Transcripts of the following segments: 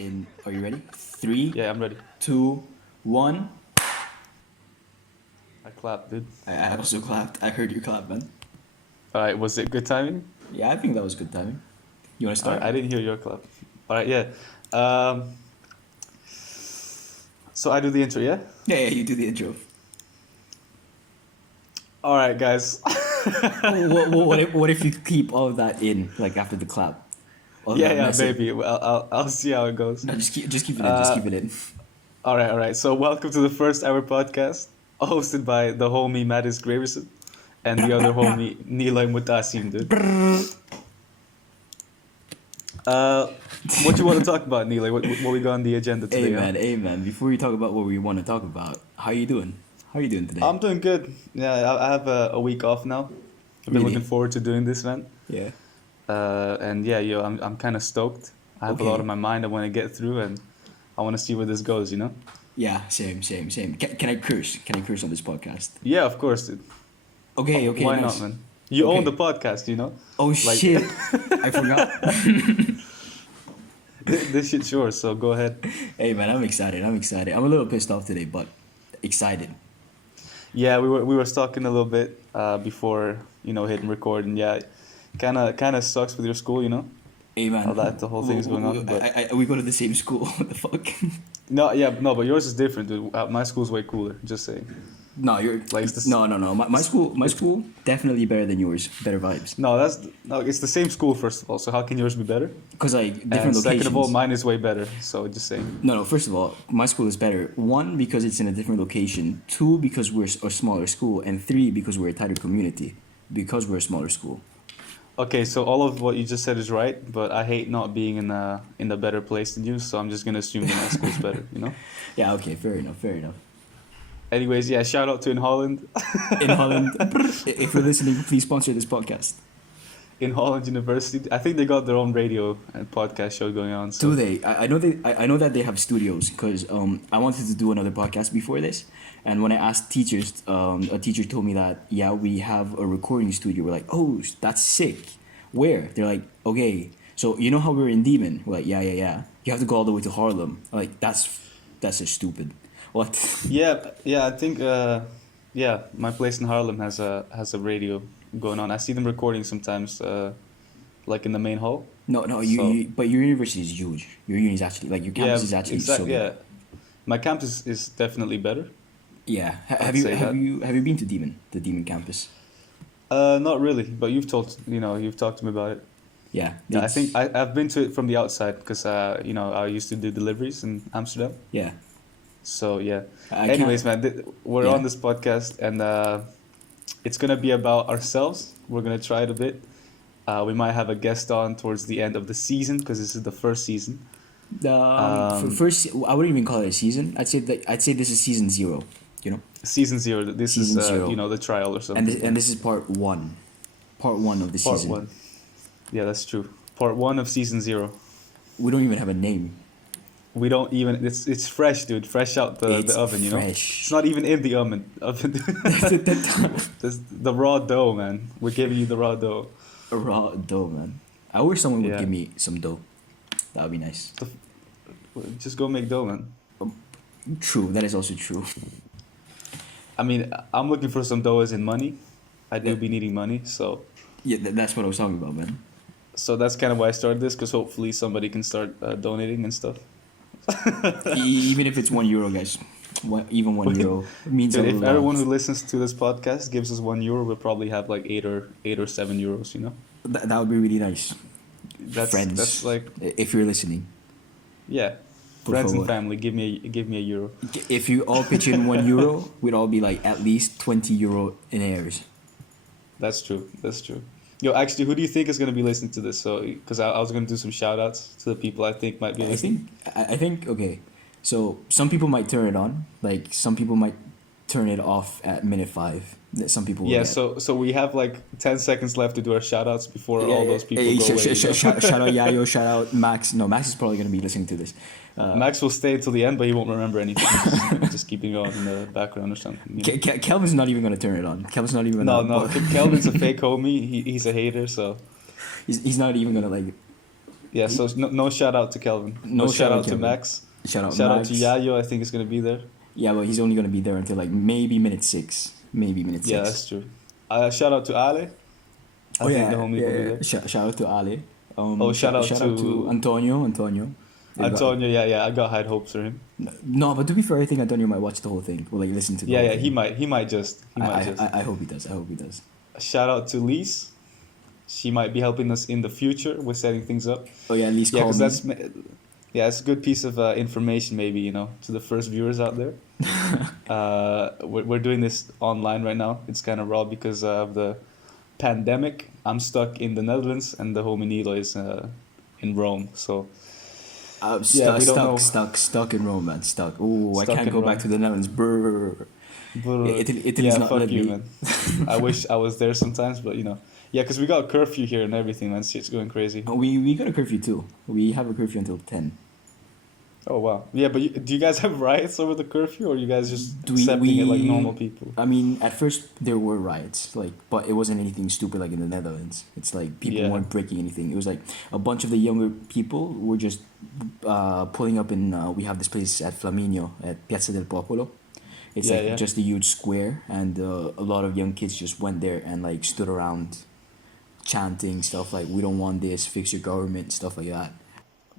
in. Are you ready? Three, Yeah, I'm ready. two, one. I clapped, dude. I also clapped. I heard you clap, man. Alright, was it good timing? Yeah, I think that was good timing. You want to start? I didn't hear your clap. Alright, yeah. Um, so I do the intro, yeah? Yeah, you do the intro. Alright, guys. What if you keep all of that in, like after the clap? All Yeah, that yeah, message? maybe. Well, I'll see how it goes. No, just keep it in. Just keep it in. Alright. So welcome to the first ever podcast, hosted by the homie Mattis Graverson and the other homie Nilay Mutasim, dude. What you want to talk about, Nilay? What we got on the agenda today? Hey man. Before we talk about what we want to talk about, how you doing? How you doing today? I'm doing good. Yeah, I have a week off now. I've been Really? looking forward to doing this, man. Yeah. And yeah, I'm kind of stoked. I have a lot Okay. on my mind I want to get through, and I want to see where this goes. You know? Yeah. Same. Can I curse? Can I curse on this podcast? Yeah, of course, dude. Okay. Why Nice. not, man? You own Okay. the podcast, you know. Oh Like- shit! I forgot. This shit's yours, so go ahead. Hey man, I'm excited. I'm a little pissed off today, but excited. Yeah, we were talking a little bit before hitting record, and yeah, kind of sucks with your school, you know. Hey man, How that the whole thing is going on, but- we go to the same school. What the fuck? No, but yours is different, dude. My school's way cooler. Just saying. No, you're Like, it's the s- no. My school definitely better than yours. Better vibes. No, it's the same school first of all. So how can yours be better? Cause like different And locations. second of all, mine is way better. So just saying. No. First of all, my school is better. One, because it's in a different location. Two, because we're a smaller school, and three, because we're a tighter community. Because we're a smaller school. Okay, so all of what you just said is right, but I hate not being in a better place than you, so I'm just gonna assume that my school's better, you know? Yeah. Okay. Fair enough. Anyways, yeah, shout out to In Holland. In Holland, if you're listening, please sponsor this podcast. In Holland University. I think they got their own radio and podcast show going on. So Do they? I know that they have studios because I wanted to do another podcast before this, and when I asked teachers, a teacher told me that yeah, we have a recording studio. We're like, oh, that's sick. Where? They're like, okay, so you know how we're in Demon? We're like, yeah. You have to go all the way to Harlem. I'm like that's just stupid. What? yeah, I think my place in Harlem has a radio going on. I see them recording sometimes, like in the main hall. No, but your university is huge. Your uni is actually like your campus is actually so big. yeah. My campus is definitely better. Yeah. I'd Have you say have that. you have you been to Demon? The Demon campus? Not really, but you've talked to me about it. Yeah. Yeah, I it's- think I've been to it from the outside because I used to do deliveries in Amsterdam. Yeah. So yeah. I can't- Anyways, man, we're Yeah. on this podcast and it's gonna be about ourselves. We're gonna try it a bit. We might have a guest on towards the end of the season because this is the first season. First, I wouldn't even call it a season. I'd say this is season 0. You know, Season 0. This Season is 0. the trial or something. and this is part 1. Part 1 of the part season. 1. Yeah, that's true. Part 1 of season 0. We don't even have a name. We don't even. It's fresh, dude. Fresh out the It's oven. You know. fresh. It's not even in the oven. This the raw dough, man. We're giving you the raw dough. A raw dough, man. I wish someone would Yeah. give me some dough. That would be nice. Just go make dough, man. True, that is also true. I mean, I'm looking for some dough as in money. I do Yeah. be needing money, so Yeah, that's what I was talking about, man. that's kind of why I started this, because hopefully somebody can start donating and stuff. Even if it's €1, guys. Even €1 means Dude, a if lot. everyone who listens to this podcast gives us €1, we'll probably have like eight or 7 euros. You know, That would be really nice. that's Friends, that's like if you're listening. yeah, Por friends and favor. family. Give me a euro. If you all pitch in €1, we'd all be like at least €20 in airs. That's true. Yo, actually, who do you think is gonna be listening to this? So, because I was gonna do some shout outs to the people I think might be listening. I think okay. So some people might turn it on. Like some people might turn it off at minute 5. Some people will Yeah, get- so we have like 10 seconds left to do our shout outs before all those people Hey, go away. shout out Yayo, shout out Max. No, Max is probably gonna be listening to this. Max will stay till the end, but he won't remember anything. Just keeping it on in the background or something. You know? Kelvin's not even gonna turn it on. Kelvin's not even. No, Kelvin's a fake homie. He's a hater, so He's not even gonna like. Yeah, so no shout out to Kelvin. No But shout shout out out to Kevin. Max. Shout out Shout out to Max. Yayo. I think is gonna be there. Yeah, but he's only gonna be there until like maybe minute 6. Maybe minute Yeah, 6. that's true. Shout out to Ale. I Oh think the yeah, homie will be there. Shout out to Ali. Oh, shout out shout out to to Antonio. Antonio. Antonio. Yeah. I got high hopes for him. No, but to be fair, I think Antonio might watch the whole thing or like listen to the Yeah, whole yeah. thing. He might just. I hope he does. I hope he does. Shout out to Lise. She might be helping us in the future with setting things up. Oh yeah, at least Yeah, call because me. it's a good piece of information, maybe, you know, to the first viewers out there. We're doing this online right now. It's kind of raw because of the pandemic. I'm stuck in the Netherlands, and the homie Nilo is in Rome. So yeah, we don't know. Stuck in Rome, man. Stuck. Oh, I Stuck can't in go back Rome. to the Netherlands. Brr. Italy's Yeah, not fuck letting you, me. man. I wish I was there sometimes, but you know, yeah, because we got curfew here and everything, man. Shit's going crazy. We got a curfew too. We have a curfew until 10. Oh wow. Yeah, but do you guys have riots over the curfew, or are you guys just Do we- accepting it like we- normal people? I mean, at first there were riots, like, but it wasn't anything stupid like in the Netherlands. It's like people Yeah. weren't breaking anything. It was like a bunch of the younger people were just pulling up in. We have this place at Flaminio at Piazza del Popolo. It's Yeah, like yeah. just a huge square, and a lot of young kids just went there and like stood around, chanting stuff like "We don't want this, fix your government," stuff like that.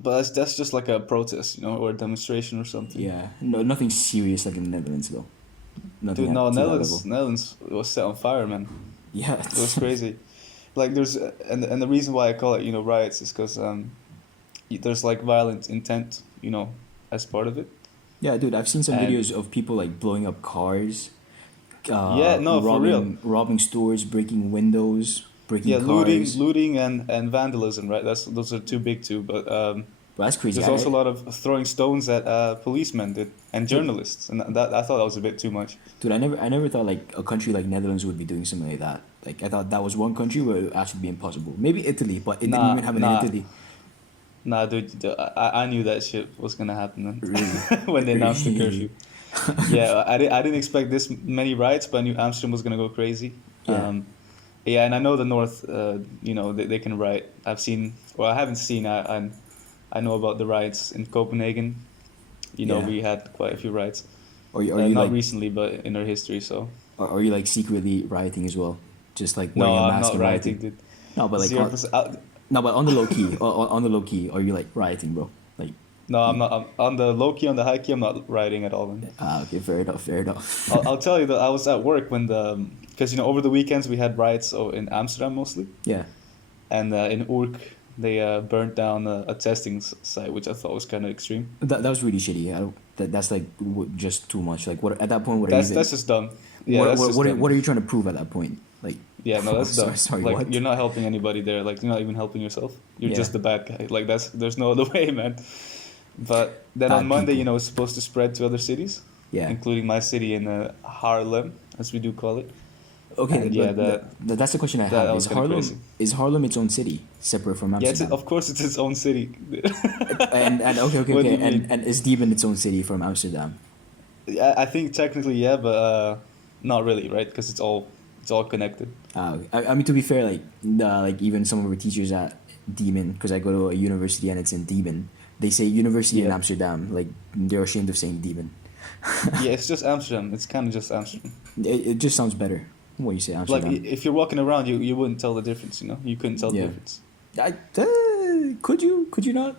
But that's just like a protest, you know, or a demonstration or something. Yeah, no, nothing serious like in the Netherlands though. Nothing Dude, no, to that Netherlands, level. Netherlands was set on fire, man. Yeah, It was crazy. Like there's and the reason why I call it, you know, riots is because there's like violent intent, you know, as part of it. Yeah, dude, I've seen some And- videos of people like blowing up cars. Yeah, no, for robbing, robbing stores, breaking windows, breaking Yeah, cars. looting and vandalism, right? Those are two big two. But But that's crazy. there's also a lot of throwing stones at policemen, dude, and journalists, and that I thought that was a bit too much. Dude, I never thought like a country like Netherlands would be doing something like that. Like I thought that was one country where it would actually be impossible. Maybe Italy, but it didn't Nah, even happen nah. in Italy. Nah, dude, I knew that shit was gonna happen, man. Really? When they announced the Really? curfew. Yeah, I didn't expect this many riots, but I knew Amsterdam was gonna go crazy. Yeah. Yeah, and I know the north. You know, they can riot. I've seen. Well, I haven't seen. I know about the riots in Copenhagen. You know, Yeah. we had quite a few riots. Or are you Not like recently, but in our history. So or are you like secretly rioting as well? Just like no, wearing a I'm mask not and rioting, dude. No, but like 0%. no, but on the low key, on the low key, are you like rioting, bro? Like No, I'm not. I'm, on the low key, on the high key, I'm not rioting at all. Man. okay, fair enough, fair enough. I'll tell you that I was at work when because you know over the weekends we had riots in Amsterdam mostly, Yeah. and in Urk they burnt down a testing site, which I thought was kind of extreme. That was really shitty. That's like just too much. Like what at that point? What are That's you? that's just dumb. Yeah, that's just dumb. What are you trying to prove at that point? Like Yeah, no, that's dumb. Sorry, like what? you're not helping anybody there. Like you're not even helping yourself. You're Yeah. just the bad guy. Like there's no other way, man. But then Bad on Monday, people. you know, it's supposed to spread to other cities, Yeah. including my city in Haarlem, as we do call it. Okay. And yeah, that's the question I that have. was Is kinda Harlem crazy. is Harlem its own city, separate from Yeah, Amsterdam? of course it's its own city. and okay, What do you mean? and is Diemen its own city from Amsterdam? I think technically yeah, but not really, right? Because it's all connected. I mean, to be fair, like even some of our teachers at Diemen, because I go to a university and it's in Diemen, they say university in Yeah. Amsterdam. Like they're ashamed of saying Diemen. Yeah, it's just Amsterdam. It's kind of just Amsterdam. It just sounds better when you say Like Amsterdam. if you're walking around, you wouldn't tell the difference. You know, you couldn't tell the Yeah. difference. Could you not?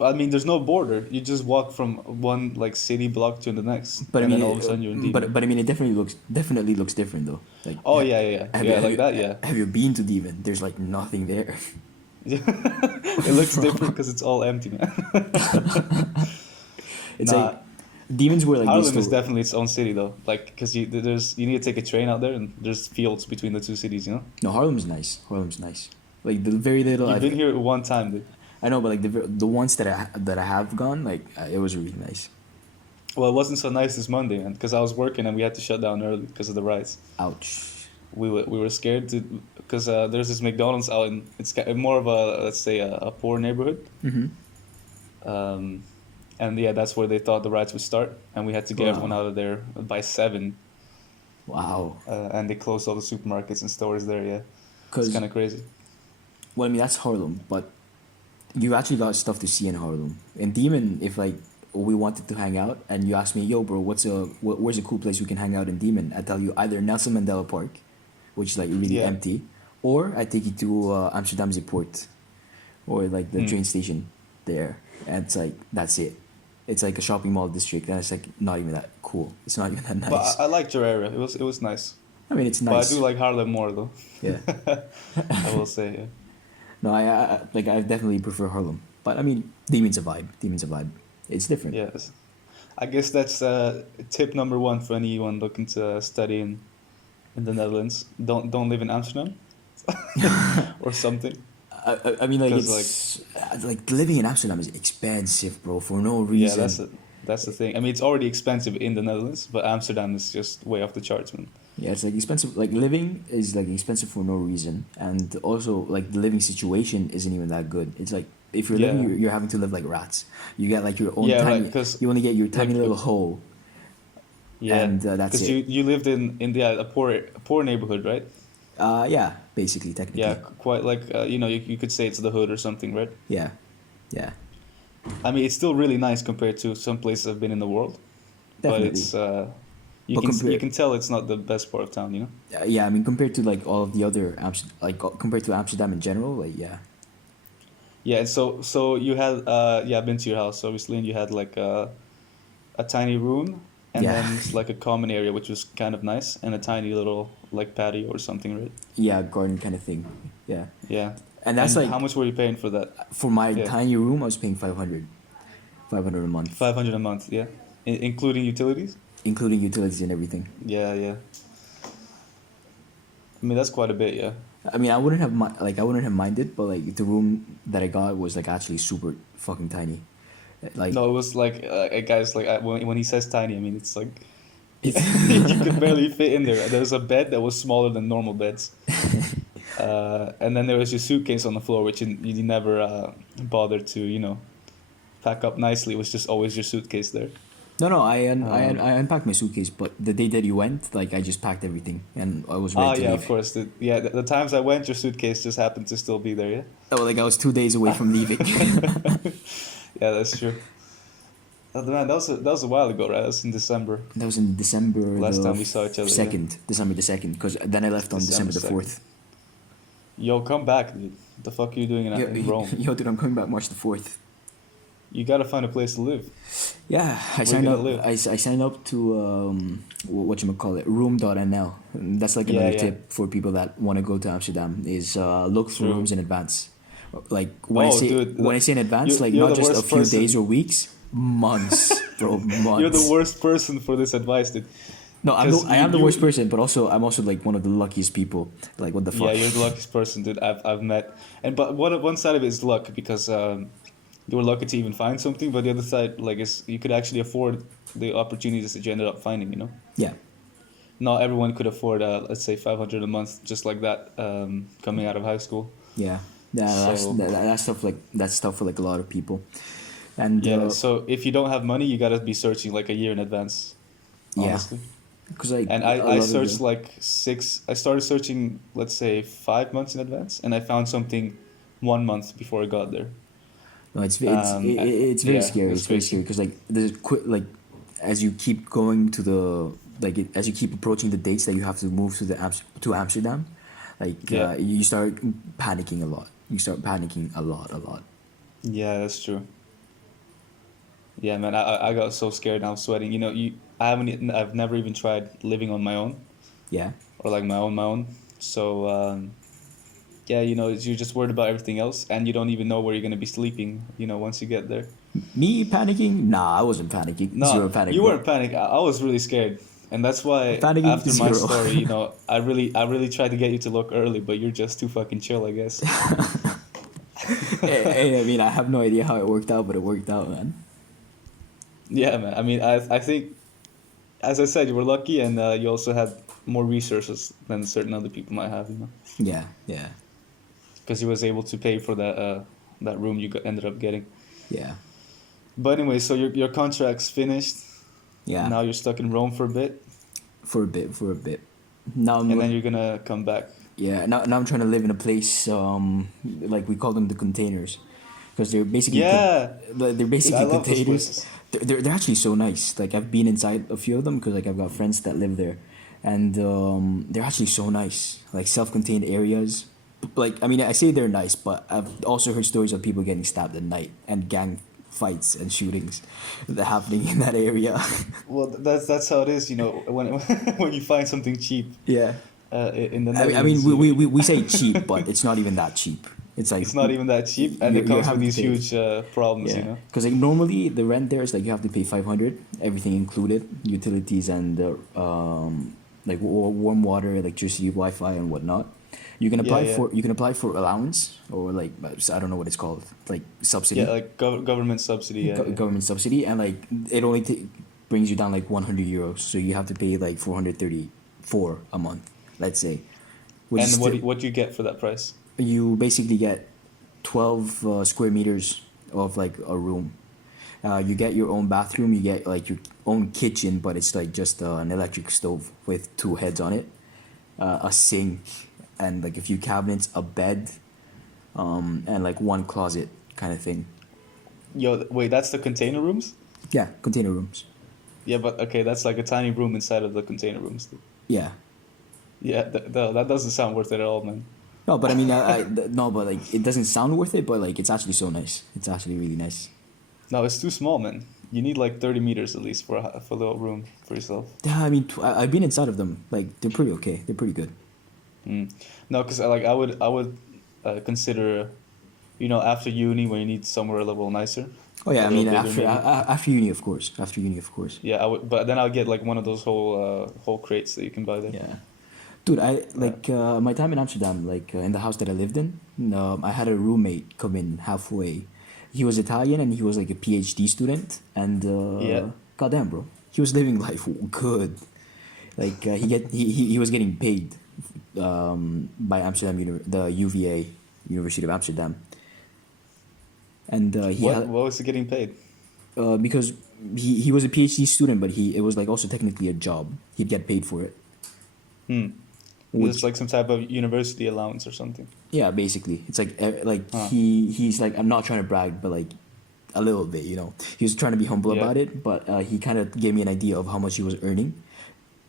I mean, there's no border. You just walk from one like city block to the next, But I and mean, then all of a sudden you're in Diemen. but I mean, it definitely looks different though. Like Oh yeah, like that, yeah. Have you been to Diemen? There's like nothing there. It looks different because it's all empty, man. It's Nah. like demons were like Harlem these is definitely its own city though, like because you need to take a train out there, and there's fields between the two cities. You know, No, Harlem's nice. Harlem's nice. Like the very little you've I've been here one time, dude. I know, but like the ones that I have gone, like it was really nice. Well, it wasn't so nice this Monday, man, because I was working and we had to shut down early because of the riots. Ouch. We were scared to because there's this McDonald's out in it's more of a let's say a poor neighborhood. Mm-hmm. And yeah, that's where they thought the riots would start, and we had to get Wow. everyone out of there by 7. Wow. And they closed all the supermarkets and stores there. Yeah, it's Because kind of crazy. well, I mean that's Harlem, but you actually got stuff to see in Harlem. In Demon, if like we wanted to hang out and you asked me, yo, bro, where's a cool place we can hang out in Demon? I tell you either Nelson Mandela Park, which is like really Yeah. empty, or I take you to Amsterdam Port, or like the Hmm. train station there, and it's like that's it. It's like a shopping mall district, and it's like not even that cool. It's not even that But nice. I liked your area. It was nice. I mean, it's But nice. I do like Harlem more though. Yeah. I will say. Yeah. No, I definitely prefer Harlem, but I mean, Demon's a vibe. Demon's a vibe. It's different. Yes. I guess that's tip number one for anyone looking to study in the Netherlands. Don't live in Amsterdam or something. I mean, like 'Cause, it's like living in Amsterdam is expensive, bro, for no Yeah, reason. that's the thing. I mean, it's already expensive in the Netherlands, but Amsterdam is just way off the charts, man. Yeah, it's like expensive. Like living is like expensive for no reason, and also like the living situation isn't even that good. It's like if you're living, Yeah. you're having to live like rats. You get like your own Yeah, tiny. right, 'cause, You only get your tiny like, little hole, Yeah, and that's because it. you lived in a poor neighborhood, right? Yeah, basically, technically. Yeah, quite like you could say it's the hood or something, right? Yeah, yeah, I mean, it's still really nice compared to some places I've been in the world, but definitely. it's you But can compare- you can tell it's not the best part of town, you know? Yeah, I mean, compared to like all of the other compared to Amsterdam in general, like yeah, Yeah, and so you had I've been to your house obviously, and you had like a tiny room, and Yeah. then it's like a common area which was kind of nice, and a tiny little like patio or something, right? yeah, garden kind of thing. Yeah, Yeah. and that's And like how much were you paying for that? for my Yeah. tiny room, I was paying 500, 500 a month, 500 a month, yeah, including utilities. including utilities and everything. Yeah, yeah. I mean that's quite a bit, yeah. I mean, I wouldn't have minded, but like the room that I got was like actually super fucking tiny. Like No, it was like guys like when he says tiny, I mean it's like you could barely fit in there. There was a bed that was smaller than normal beds, and then there was your suitcase on the floor, which you never bothered to pack up nicely. It was just always your suitcase there. no, Um, I unpacked my suitcase, but the day that you went, like I just packed everything and I was ready to Yeah, leave. of course. The times I went, your suitcase just happened to still be there. Yeah. Oh, like I was 2 days away from leaving. Yeah, that's true. Oh, man, that was a while ago, right? That was in December. That was in December. Last the time we saw each other, yeah. December the 2nd, because then I left on December December the 4th. Yo, come back, dude. What the fuck are you doing in Rome? Yo, dude, I'm coming back March the 4th. You gotta find a place to live. Yeah, I you signed gonna up. live? I signed up to whatchamacallit, room.nl. That's like another Yeah, yeah. tip for people that want to go to Amsterdam is look for True. rooms in advance. Like when I Oh, say dude, when I say in advance, you- like you're not the just a worst few person. days or weeks, months, bro, months. You're the worst person for this advice, dude. No, I 'Cause am the you- worst person, but also I'm also like one of the luckiest people. Like what the fuck? Yeah, you're the luckiest person, dude. I've met, but one side of it is luck because you were lucky to even find something, but the other side, like, is you could actually afford the opportunities that you ended up finding. You know, Yeah, not everyone could afford, let's say, 500 a month just like that coming out of high school. yeah. That's So- that's stuff like that's stuff for like a lot of people, and Yeah. So if you don't have money, you gotta be searching like a year in advance. Yeah. Honestly. because like And a I lot of searched the- like I started searching, let's say, 5 months in advance, and I found something 1 month before I got there. No, it's it's very yeah, scary. it's It's very crazy. scary because like there's like as you keep going to the as you keep approaching the dates that you have to move to Amsterdam, like Yeah. you start panicking a lot. You start panicking a lot. Yeah, that's true. Yeah, man, I got so scared. I was sweating. You know, I've never even tried living on my own Yeah, or like my own. So yeah, you're just worried about everything else, and you don't even know where you're gonna be sleeping. Once you get there. me panicking? Nah, I wasn't panicking. No, Zero panic. you bro. weren't panicking. I was really scared, and that's why Panicking after my zero. story, I really tried to get you to look early, but you're just too fucking chill, I guess. Hey, I mean, I have no idea how it worked out, but it worked out, man. Yeah, man. I mean, I think, as I said, you were lucky, and you also had more resources than certain other people might have, Yeah. because you was able to pay for that room you ended up getting. Yeah. But anyway, so your contract's finished. Yeah. Now you're stuck in Rome for a bit, For a bit. Now I'm and then you're gonna come back. yeah. Now I'm trying to live in a place like we call them the containers, because they're basically Yeah, they're dude, I basically love those containers. places. They're actually so nice. Like I've been inside a few of them because like I've got friends that live there, and they're actually so nice. Like self-contained areas. Like I mean, I say they're nice, but I've also heard stories of people getting stabbed at night and gang fights and shootings that happening in that area. Well, that's how it is, you know, when when you find something cheap Yeah. in the I mean, Netherlands, we say cheap, but it's not even that cheap. It's like it's not even that cheap, and it you're comes with having to these pay. huge problems, you Yeah, know. because like normally the rent there is like you have to pay 500, everything included, utilities and like warm water, electricity, Wi-Fi, and whatnot. Yeah, yeah, You can apply for allowance or like I don't know what it's called, like yeah, subsidy, like government subsidy. Yeah, yeah. government subsidy, and like it only brings you down like 100 euros, so you have to pay like 434 a month, let's say, which is And still, what do you get for that price? you basically get 12 square meters of like a room. You get your own bathroom, you get like your own kitchen, but it's like just an electric stove with two heads on it, a sink, and like a few cabinets, a bed, and like one closet kind of thing. Yo, wait, that's the container rooms? Yeah, container rooms. Yeah, but okay, that's like a tiny room inside of the container rooms. Yeah. Yeah, that doesn't sound worth it at all, man. No, but I mean, no, but like it doesn't sound worth it, but like it's actually so nice. It's actually really nice. No, it's too small, man. You need like 30 meters at least for a little room for yourself. Yeah, I mean, I've been inside of them. Like they're pretty okay. They're pretty good. Mm. No, because I would consider, you know, after uni when you need somewhere a little nicer, Oh yeah, a I little mean bigger maybe. after uni, of course. After uni, of course. Yeah, I would, but then I'll get like one of those whole crates that you can buy there. Yeah. Dude, I Yeah. like my time in Amsterdam, like in the house that I lived in. I had a roommate come in halfway. He was Italian and he was like a PhD student, and Yeah. goddamn, bro, he was living life good. Like he was getting paid by the UVA, University of Amsterdam, and he What had what was he getting paid? because he was a PhD student, but it was like also technically a job. He'd get paid for it, Hmm. which It's like some type of university allowance or something. yeah, basically, it's like Huh. he's like, I'm not trying to brag, but like a little bit, you know. He was trying to be humble Yeah. about it, but he kind of gave me an idea of how much he was earning.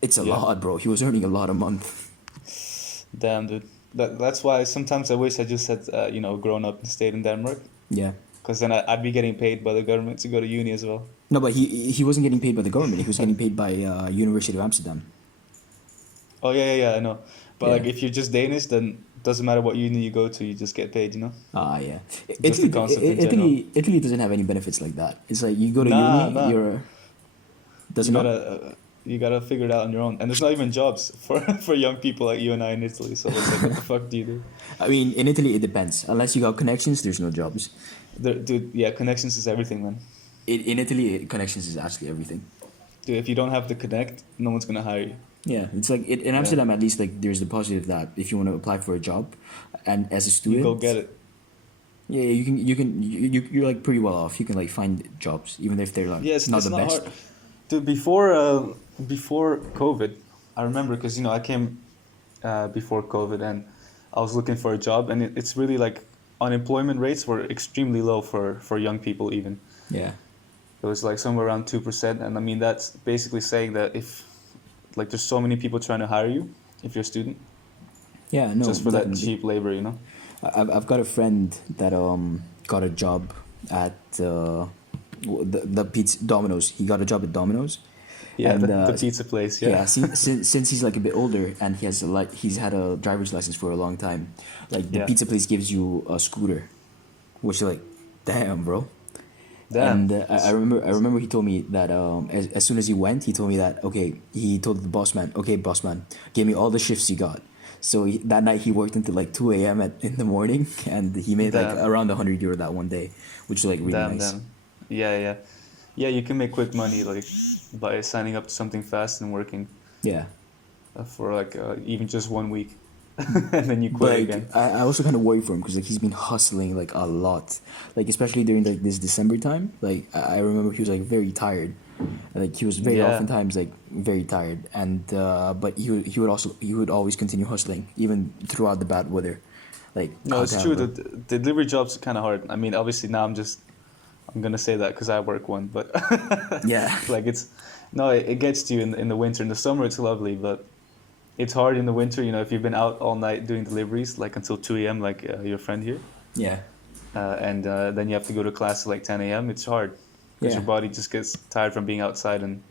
It's a Yeah. lot, bro. He was earning a lot a month. Damn, dude. That's why sometimes I wish I just had you know, grown up and stayed in Denmark, Yeah. because then I'd be getting paid by the government to go to uni as well. No, but he wasn't getting paid by the government. He was getting paid by University of Amsterdam. Oh yeah, I know. But Yeah. like if you're just Danish, then doesn't matter what uni you go to, you just get paid, you know? Ah, yeah. Just the concept in general. Italy doesn't have any benefits like that. It's like you go to Nah, uni, nah. you're. Does it You not? gotta you gotta figure it out on your own. And there's not even jobs for for young people like you and I in Italy. So it's like, what the fuck do you do? I mean, in Italy, it depends. Unless you got connections, there's no jobs. Dude, yeah, connections is everything, man. In Italy, connections is actually everything. Dude, if you don't have the connect, no one's gonna hire you. Yeah, it's like in Amsterdam at least, like there's the positive that if you want to apply for a job, and as a You student, go get it. Yeah, you're like pretty well off. You can like find jobs even if they're like Yeah, it's not it's the not best. hard. Dude, before COVID, I remember because you know I came before COVID and I was looking for a job and it's really like unemployment rates were extremely low for young people even. Yeah, It was like somewhere around 2%, and I mean that's basically saying that if like there's so many people trying to hire you if you're a student yeah, no, just for that definitely. cheap labor, you know. I've got a friend that got a job at the pizza Domino's. He got a job at Domino's. Yeah, And, the pizza place. Yeah, Yeah. since he's like a bit older and he's had a driver's license for a long time, like the Yeah. pizza place gives you a scooter, which is like, damn, bro. Damn. And I remember he told me that as soon as he went, he told me that he told the boss man, okay, boss man, give me all the shifts you got. So that night he worked until like 2 a.m. in the morning, and he made like Damn. around 100 euro that one day, which is like really Damn, nice. damn. Yeah. Yeah, you can make quick money like by signing up to something fast and working Yeah. for like even just 1 week, and then you But quit like, again. I also kind of worry for him because like he's been hustling like a lot, like especially during like this December time. Like I remember he was like very tired, like he was very Yeah. oftentimes like very tired, and but he would always continue hustling even throughout the bad weather. like No, how it's to true. have The delivery jobs are kind of hard. I mean, obviously now I'm gonna say that because I work one, but yeah. like no, it gets to you in the winter. In the summer, it's lovely, but it's hard in the winter. You know, if you've been out all night doing deliveries, like until 2 a.m., like your friend here, Yeah. and then you have to go to class at like 10 a.m. It's hard because Yeah. your body just gets tired from being outside and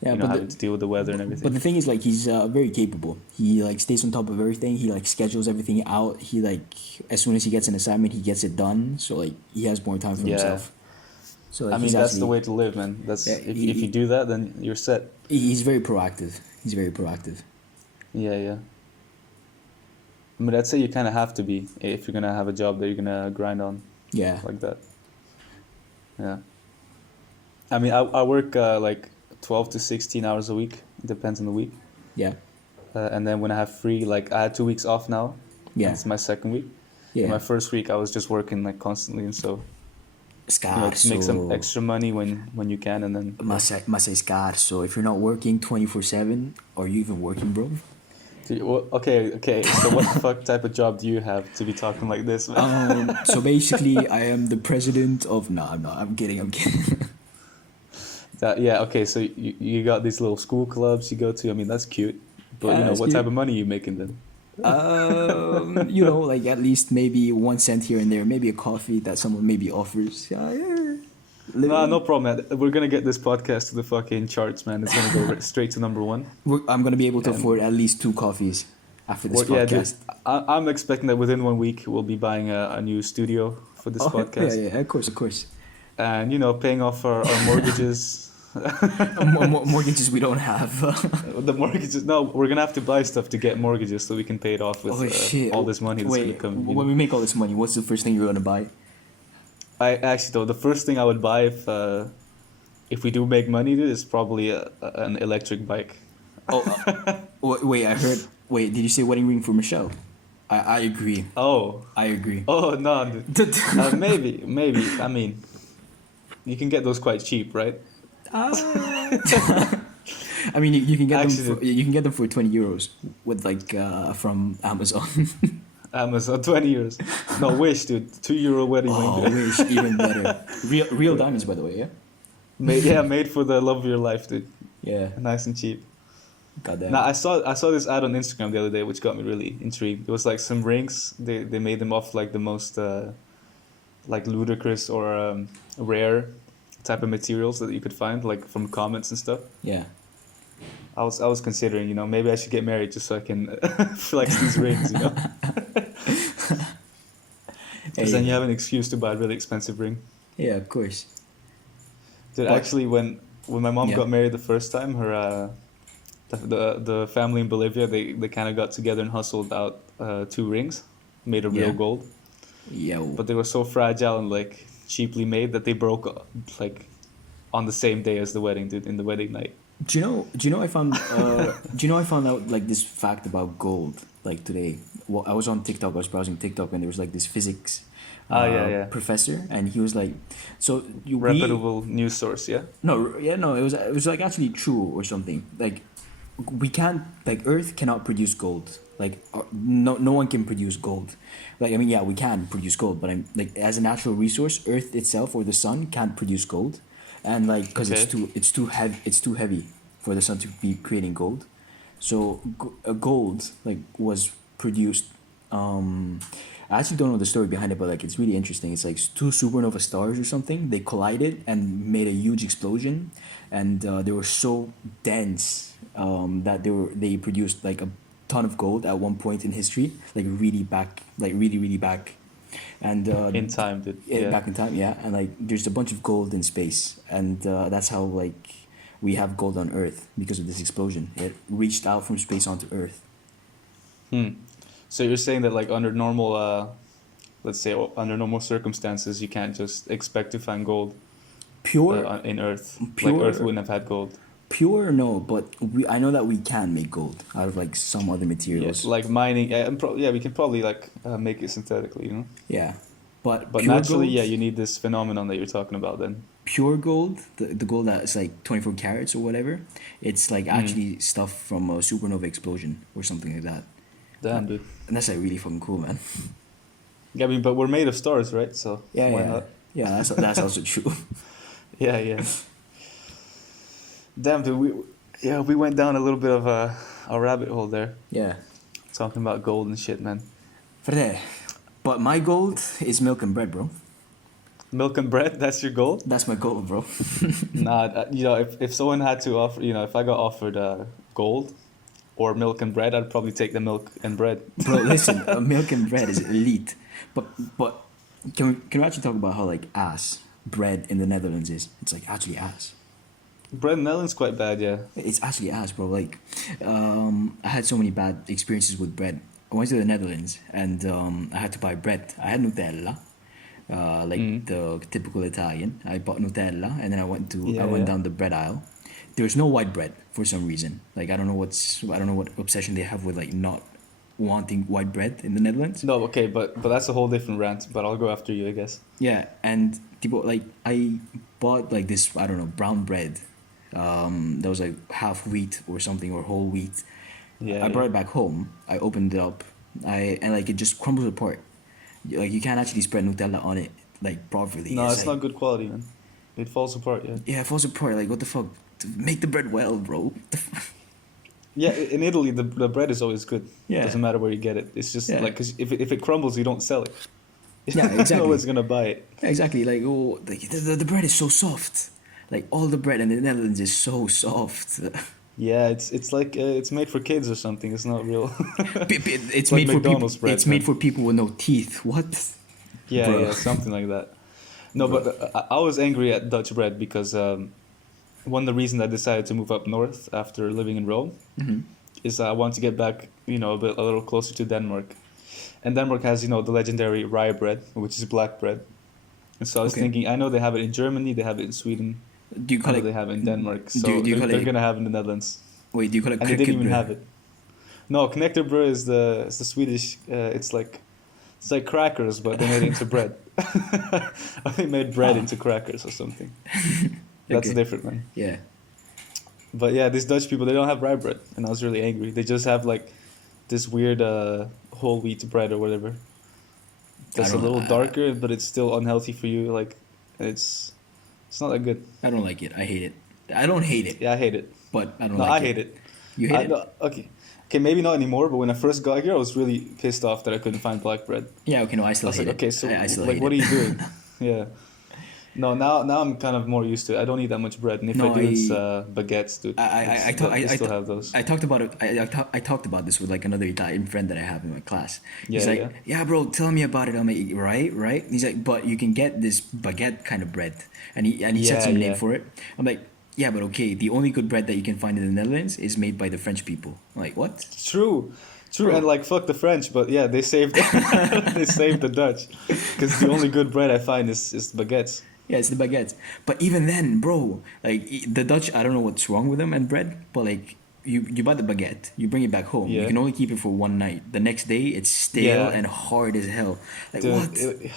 Yeah, having to deal with the weather and but everything. the thing is, like, he's very capable. He like stays on top of everything. He like schedules everything out. He like as soon as he gets an assignment, he gets it done. So like he has more time for Yeah, himself. So I like mean he's that's the actually way to live, man. yeah, That's if you do that, then you're set. he's very proactive. He's very proactive. Yeah, yeah. I mean, I'd say you kind of have to be if you're gonna have a job that you're gonna grind on Yeah. like that. Yeah. I mean, I work like 12 to 16 hours a week. Depends on the week. Yeah. And then when I have free, like I had 2 weeks off now, and Yeah. it's my second week. In Yeah. my first week, I was just working like constantly, and so to make some Scarso. extra money when you can, and then Must say scarso. If you're not working 24/7, are you even working, bro? okay. So what the fuck type of job do you have to be talking like this, man? So basically, I am the president of. No, I'm not. I'm kidding. I'm kidding. Yeah, okay. So you got these little school clubs you go to. I mean, that's cute, but Yeah, that's what cute. type of money are you making then? Like at least maybe 1 cent here and there, maybe a coffee that someone maybe offers. Yeah. No problem, man. We're gonna get this podcast to the fucking charts, man. It's gonna go straight to number one. I'm gonna be able to And afford at least 2 coffees after this yeah, dude, podcast. I'm expecting that within 1 week we'll be buying a new studio for this Oh, podcast, yeah, of course. and paying off our mortgages. Mortgages we don't have. The mortgages. No, we're gonna have to buy stuff to get mortgages so we can pay it off with Oh shit! all this money that's gonna Wait, come. when we make all this money, what's the first thing you're gonna buy? I actually though the first thing I would buy if we do make money, dude, is probably an electric bike. Oh, wait, I heard. Wait, did you say wedding ring for Michelle? I agree. Oh, I agree. oh no, dude. Maybe. I mean, you can get those quite cheap, right? I mean, you can get Actually, them. You can get them for 20 euros with like from Amazon. Amazon 20 years. No, wish, dude. €2 wedding Oh, ring. wish even better. Real diamonds, by the way. Yeah. Made for the love of your life, dude. Yeah. Nice and cheap. Goddamn. Now I saw this ad on Instagram the other day, which got me really intrigued. It was like some rings. They made them off like the most like ludicrous or rare type of materials that you could find, like from comments and stuff. Yeah. I was considering, maybe I should get married just so I can flex these rings, Because then you have an excuse to buy a really expensive ring. Yeah, of course. Dude, But- actually, when my mom Yeah. got married the first time, her the family in Bolivia, they kind of got together and hustled out 2 rings made of real Yeah. gold, Yo. but they were so fragile and like cheaply made that they broke like on the same day as the wedding, dude, in the wedding night. Do you know I found I found out like this fact about gold like today. Well, I was on TikTok. I was browsing TikTok and there was like this physics Yeah. professor, and he was like, so you Reputable news source, yeah. no, it was like actually true or something. Like we can't, like Earth cannot produce gold. Like no one can produce gold. Like I mean, yeah, we can produce gold, but I'm like as a natural resource, Earth itself or the sun can't produce gold, and like because Okay. it's too heavy for the sun to be creating gold. So gold like was produced. I actually don't know the story behind it, but like it's really interesting. It's like 2 supernova stars or something. They collided and made a huge explosion, and they were so dense that they produced like a ton of gold at one point in history, like really back, and In time, dude. yeah, back in time, yeah. And like there's a bunch of gold in space, and that's how like we have gold on Earth because of this explosion. It reached out from space onto Earth. So you're saying that like under normal, let's say under normal circumstances, you can't just expect to find gold Pure, in Earth. pure- Like Earth wouldn't have had gold. pure, no, but I know that we can make gold out of like some other Yeah, materials. like mining. Yeah, yeah, we can probably like make it synthetically, Yeah, but But pure naturally, gold, yeah, you need this phenomenon that you're talking about then. pure gold, the gold that is like 24 carats or whatever, it's like Mm. actually stuff from a supernova explosion or something like that. Damn, dude. And that's like really fucking cool, man. Yeah, I mean, but we're made of stars, right? So Yeah, why yeah, not? yeah. That's also true. Yeah, yeah. Damn, dude, we went down a little bit of a rabbit hole there, Yeah. talking about gold and shit, man. Frère. But my goal is milk and bread, bro. Milk and bread, that's your goal? That's my goal, bro. Nah, you know, if someone had to offer, you know, if I got offered gold or milk and bread, I'd probably take the milk and bread. Bro, listen, milk and bread is elite. But can we actually talk about how like ass bread in the Netherlands is? It's like actually ass. Bread in Netherlands quite bad, yeah. It's actually ass, bro. Like, I had so many bad experiences with bread. I went to the Netherlands and I had to buy bread. I had Nutella, like the typical Italian. I bought Nutella and then I Yeah, went yeah. down the bread aisle. There's no white bread for some reason. Like I don't know what obsession they have with like not wanting white bread in the Netherlands. No, okay, but that's a whole different rant. But I'll go after you, I guess. Yeah, and tipo, like I bought like this I don't know brown bread, that was like half wheat or something or whole wheat. Yeah, I brought yeah. it back home. I opened it up. And like it just crumbles apart. Like you can't actually spread Nutella on it like properly. No, It's it's like not good quality, man. It falls apart, yeah. yeah, it falls apart. Like what the fuck? Make the bread well, bro. What the fuck? Yeah, in Italy, the bread is always good. Yeah. Doesn't matter where you get it. It's just Yeah. like, because if it crumbles, you don't sell it. Yeah, No exactly. one's gonna buy it. Exactly. Like oh, the bread is so soft. Like all the bread in the Netherlands is so soft. Yeah, it's like it's made for kids or something. It's not real. It's like made for people. McDonald's bread, It's made man. for people with no teeth. What? Yeah, Bro. yeah, something like that. No, Bro. but I was angry at Dutch bread because one of the reasons I decided to move up north after living in Rome Mhm. is I want to get back, you know, a little closer to Denmark. And Denmark has, you know, the legendary rye bread, which is black bread. And so I was Okay. thinking, I know they have it in Germany, they have it in Sweden, Do you I call know it? they have it in Denmark. So Do you call they're it? gonna have it in the Netherlands, Wait, do you call it and they didn't even knäckebröd? have it. No, knäckebröd is the Swedish. It's like crackers, but they made it into bread. They made bread Ah. into crackers or something. That's Okay. different, man. Yeah. But yeah, these Dutch people, they don't have rye bread, and I was really angry. They just have like this weird whole wheat bread or whatever. That's a don't- little I- darker, but it's still unhealthy for you. Like, it's not that good. I don't like it. I hate it. I don't hate it, Yeah, I hate it. but I don't No, like I hate it. You hate it? No, okay. Okay, maybe not anymore, but when I first got here, I was really pissed off that I couldn't find black bread. Yeah. Okay. No, I I still was hate like, it. okay, so I still like, hate what it. are you doing? Yeah. No, now I'm kind of more used to it. I don't eat that much bread, and if No, I do, it's I- baguettes, dude. They still have those. I talked about it. I talked about this with like another Italian friend that I have in my class. He's Yeah, like, yeah. yeah, bro, tell me about it. I'm like, right. He's like, but you can get this baguette kind of bread, and he said Yeah, some name yeah. for it. I'm like, yeah, but okay, the only good bread that you can find in the Netherlands is made by the French people. I'm like, what? True, Bro. and like fuck the French, but yeah, they saved they saved the Dutch, because the only good bread I find is baguettes. Yeah, it's the baguettes. But even then, bro, like the Dutch, I don't know what's wrong with them and bread, but like you buy the baguette, you bring it back home. You Yeah. can only keep it for one night. The next day, it's stale Yeah. and hard as hell. Like Dude, what?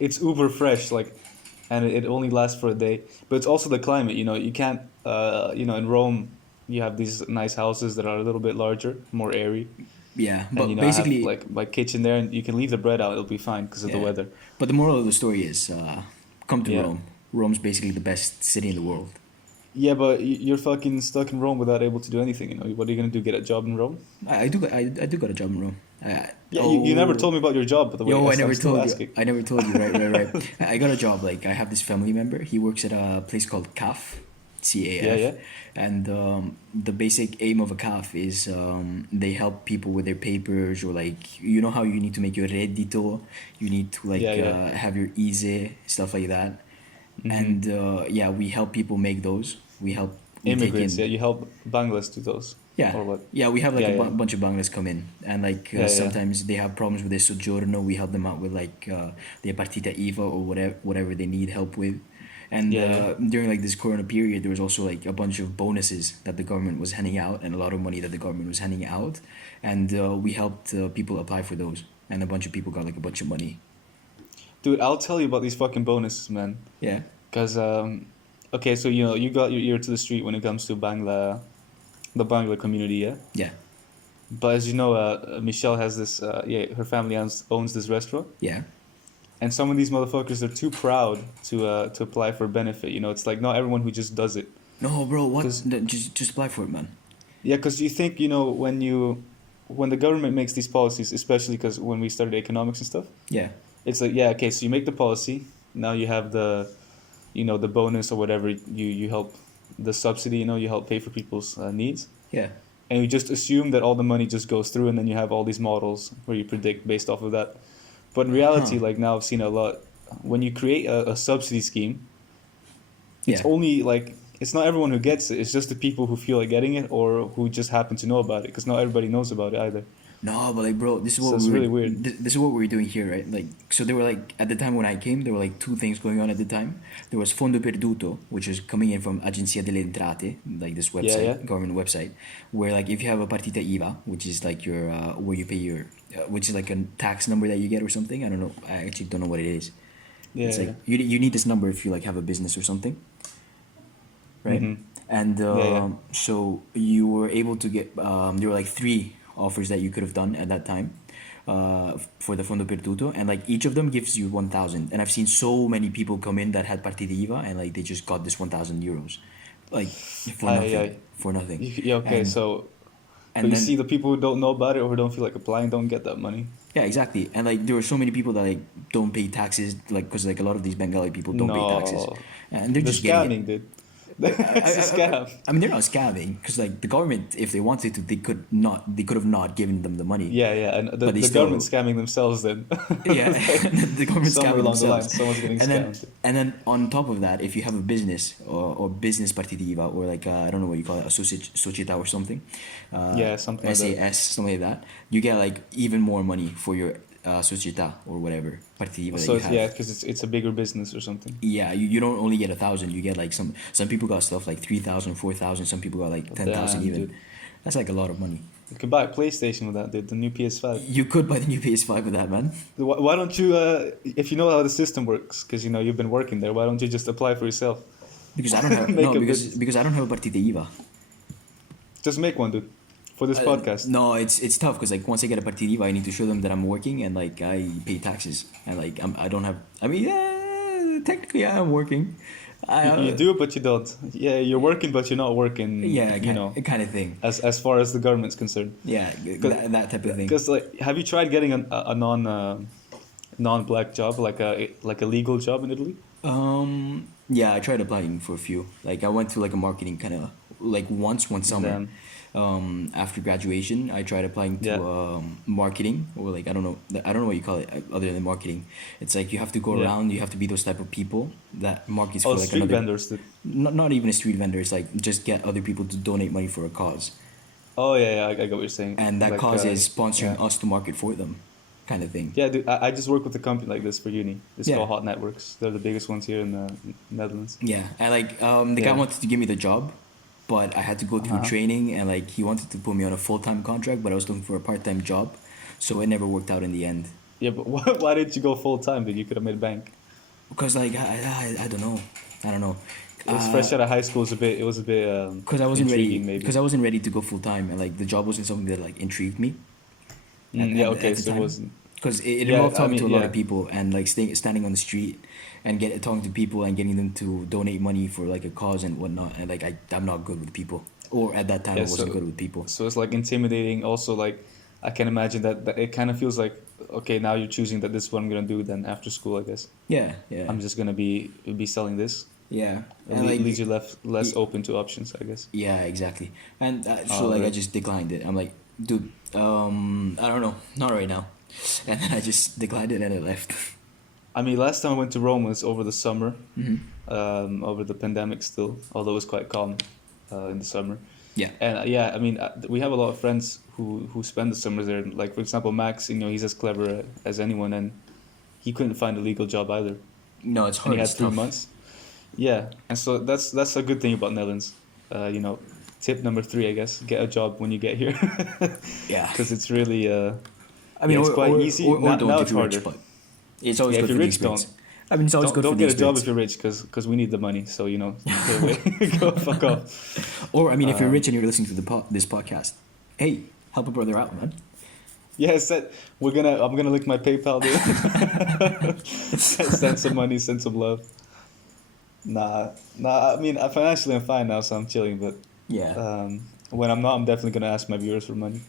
it's uber fresh, like, and it only lasts for a day. But it's also the climate, you know. You can't, you know, in Rome, you have these nice houses that are a little bit larger, more airy. Yeah, but And you know, I basically, have like my kitchen there, and you can leave the bread out; it'll be fine because of the yeah. weather. But the moral of the story is, come to Yeah. Rome. Rome's basically the best city in the world. Yeah, but you're fucking stuck in Rome without able to do anything. You know, what are you gonna do? Get a job in Rome? I do got a job in Rome. Yeah, you never told me about your job, by the way. Yo, I I'm never still told asking. you. I never told you. Right. I got a job. Like I have this family member. He works at a place called CAF, CAF. Yeah, yeah. And the basic aim of a CAF is they help people with their papers or like you know how you need to make your reddito, you need to like Yeah, yeah. have your ISE stuff like that. Mhm. And yeah, we help people make those. We help we take Immigrants, in- yeah, you help Bangladesh do those. yeah. Or what? Yeah, we have like Yeah, a yeah. bunch of Banglas come in, and like Yeah, yeah. sometimes they have problems with their soggiorno. We help them out with like their partita IVA or whatever they need help with. And Yeah, during like this Corona period, there was also like a bunch of bonuses that the government was handing out, and a lot of money that the government was handing out, and we helped people apply for those, and a bunch of people got like a bunch of money. Dude, I'll tell you about these fucking bonuses, man. Yeah. Because, okay, so you know, you got your ear to the street when it comes to the Bangla community, yeah? Yeah. But as you know, Michelle has this. Her family owns this restaurant, Yeah. and some of these motherfuckers are too proud to apply for benefit. You know, it's like not everyone who just does it. No, bro. What? Cause Just apply for it, man. yeah, because you think when the government makes these policies, especially because when we studied economics and stuff, Yeah. it's like yeah, okay, so you make the policy. Now you have the bonus or whatever you help the subsidy. You help pay for people's needs. Yeah. And you just assume that all the money just goes through, and then you have all these models where you predict based off of that. But in reality, Huh. like now I've seen a lot, when you create a subsidy scheme, it's Yeah. only like it's not everyone who gets it. It's just the people who feel like getting it or who just happen to know about it, because not everybody knows about it either. No, but like, bro, this is So what it's we were. really weird. This is what we were doing here, right? Like, so there were like at the time when I came, there were like two things going on at the time. There was Fondo Perduto, which was coming in from Agenzia delle Entrate, like this website, Yeah. government website, where like if you have a partita IVA, which is like your where you pay your, which is like a tax number that you get or something. I don't know. I actually don't know what it is. Yeah. It's like you need this number if you like have a business or something, right? Mhm. And Yeah. so you were able to get there were like three offers that you could have done at that time for the Fondo Perduto, and like each of them gives you 1,000. And I've seen so many people come in that had Partita IVA and like they just got this 1,000 euros, like for Aye, nothing, aye. for nothing. Yeah. Okay. And, So, and but you then see, the people who don't know about it or who don't feel like applying don't get that money. yeah, exactly. And like there were so many people that like don't pay taxes, like because like a lot of these Bengali people don't pay taxes, No, and they're they're just getting it. scamming, dude. It's a scam. I mean, they're not scamming because like the government, if they wanted to, they could have not given them the money. Yeah, yeah, and But they the still- government's scamming themselves then. Yeah, the government's Somewhere scamming along the line, themselves. someone's getting scammed. And then on top of that, if you have a business or business partita IVA or like I don't know what you call it, società or something, Yeah, something like that. SAS, something like that, you get like even more money for your società or whatever partita IVA that So you it's, have. yeah, because it's a bigger business or something. Yeah, you don't only get 1,000. You get like some people got stuff like 3,000, 4,000. Some people got like 10,000 Damn, even. dude. That's like a lot of money. You can buy a PlayStation with that, dude. The new PS5. You could buy the new PS5 with that, man. Why don't you, if you know how the system works, because you know you've been working there, why don't you just apply for yourself? Because I don't have Make no a because business. because I don't have a partita IVA. Just make one, dude, for this podcast. No, it's tough because like once I get a partita IVA, I need to show them that I'm working and like I pay taxes and like I don't have. I mean, yeah, technically I am working. You do, but you don't. Yeah, you're working, but you're not working. Yeah, you know, kind of thing. as far as the government's concerned. Yeah, that type of thing. Because like, have you tried getting a non-black job, like a legal job in Italy? Yeah, I tried applying for a few. Like I went to like a marketing kind of like once one summer. Damn. After graduation, I tried applying to Yeah. marketing or like I don't know what you call it other than marketing. It's like you have to go Yeah. around. You have to be those type of people that markets Oh, for like street another. vendors. Not even a street vendor. It's like just get other people to donate money for a cause, Oh yeah, I get what you're saying. and that Like, cause is sponsoring yeah. us to market for them, kind of thing. Yeah, dude, I just work with a company like this for uni. It's Yeah. called Hot Networks. They're the biggest ones here in the Netherlands. Yeah, and like the guy Yeah. wanted to give me the job, but I had to go through Uh-huh. training, and like he wanted to put me on a full-time contract, but I was looking for a part-time job, so it never worked out in the end. Yeah, but why didn't you go full time, dude? You could have made bank. Because like I don't know, I don't know. It was fresh out of high school. It was a bit. Because I wasn't ready. intriguing, maybe. Because I wasn't ready to go full time, and like the job wasn't something that like intrigued me. Yeah, okay, so it wasn't. Because it Yeah, involved I talking mean, to a lot yeah. of people and like standing on the street and talking to people and getting them to donate money for like a cause and whatnot. And like I'm not good with people, or at that time Yeah, I wasn't so- good with people. So it's like intimidating. Also, like I can imagine that it kind of feels like okay, now you're choosing that this is what I'm gonna do. Then after school, I guess Yeah, yeah, I'm just gonna be selling this. yeah. It And, like, leaves you less y- open to options, I guess. Yeah, exactly. And so Oh, like I right. just declined it. I'm like, dude, I don't know, not right now. And then I just declined it and I left. I mean, last time I went to Rome was over the summer, Hmm. over the pandemic still, although it was quite calm in the summer. Yeah. And yeah, I mean, we have a lot of friends who spend the summers there. Like for example, Max, you know, he's as clever as anyone, and he couldn't find a legal job either. No, it's And hard. he had It's 3 tough. months. Yeah, and so that's a good thing about Netherlands. You know, tip number 3, I guess, get a job when you get here, Yeah. because it's really I mean, it's or, quite or, easy. Or, Now- don't now if it's you're rich, harder. but it's always Yeah, good if for you're the rich, experience. I mean, it's always good don't for the get a job experience. if you're rich, because we need the money. So you know, go away, go fuck off. Or I mean, if you're Um, rich and you're listening to this podcast, hey, Help a brother out, man. Yeah, I'm gonna link my PayPal, dude. Send some money, send some love. Nah. I mean, financially I'm fine now, so I'm chilling. But Yeah. when I'm not, I'm definitely gonna ask my viewers for money.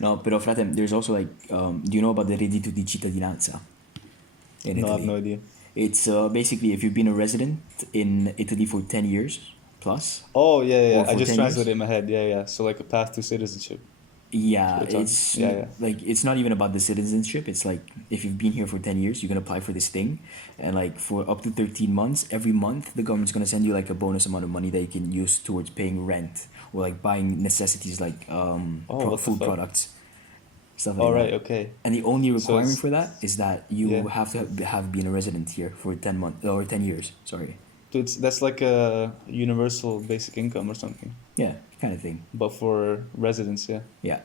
No, però frate, there's also like, do you know about the reddito di cittadinanza in No, I have Italy? no idea. It's basically if you've been a resident in Italy for 10 years plus, Oh yeah. or I for just 10 years. translated it in my head. Yeah. So like a path to citizenship. That's Yeah, what we're talking. it's Yeah. like it's not even about the citizenship. It's like if you've been here for 10 years, you can apply for this thing. And like for up to 13 months, every month the government's gonna send you like a bonus amount of money that you can use towards paying rent or like buying necessities like Oh, what the food fuck? products, stuff like All that. right. Okay. And the only So requirement it's for that is that yeah. you have to have been a resident here for 10 months or 10 years. Sorry. So that's like a universal basic income or something, Yeah, kind of thing. but for residents. Yeah. Yeah.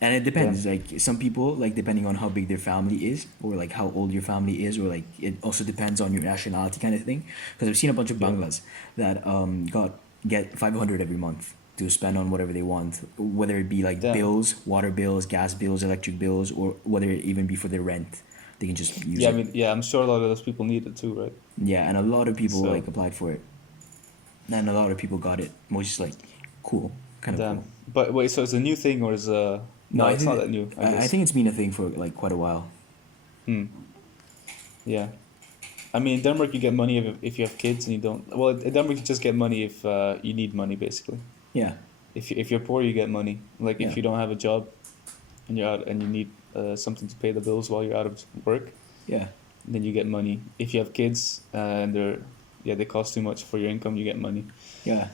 And it Damn. depends. Like some people, like depending on how big their family is, or like how old your family is, or like it also depends on your nationality, kind of thing. Because I've seen a bunch of Yeah. Banglas that get 500 every month to spend on whatever they want, whether it be like Damn. bills, water bills, gas bills, electric bills, or whether it even be for their rent. They can just use Yeah. I it. mean, yeah. I'm sure a lot of those people need it too, right? Yeah, and a lot of people So like applied for it, and a lot of people got it, which is like cool, kind of damn. cool. But wait, so it's a new thing or is No, no? I It's not think that new. I I guess. think it's been a thing for like quite a while. Hmm. Yeah. I mean, in Denmark you get money if you have kids and you don't. Well, in Denmark you just get money if you need money basically. Yeah, If you're poor, you get money. Like yeah. if you don't have a job and you're out and you need something to pay the bills while you're out of work, Yeah, then you get money. If you have kids and they cost too much for your income, you get money. yeah.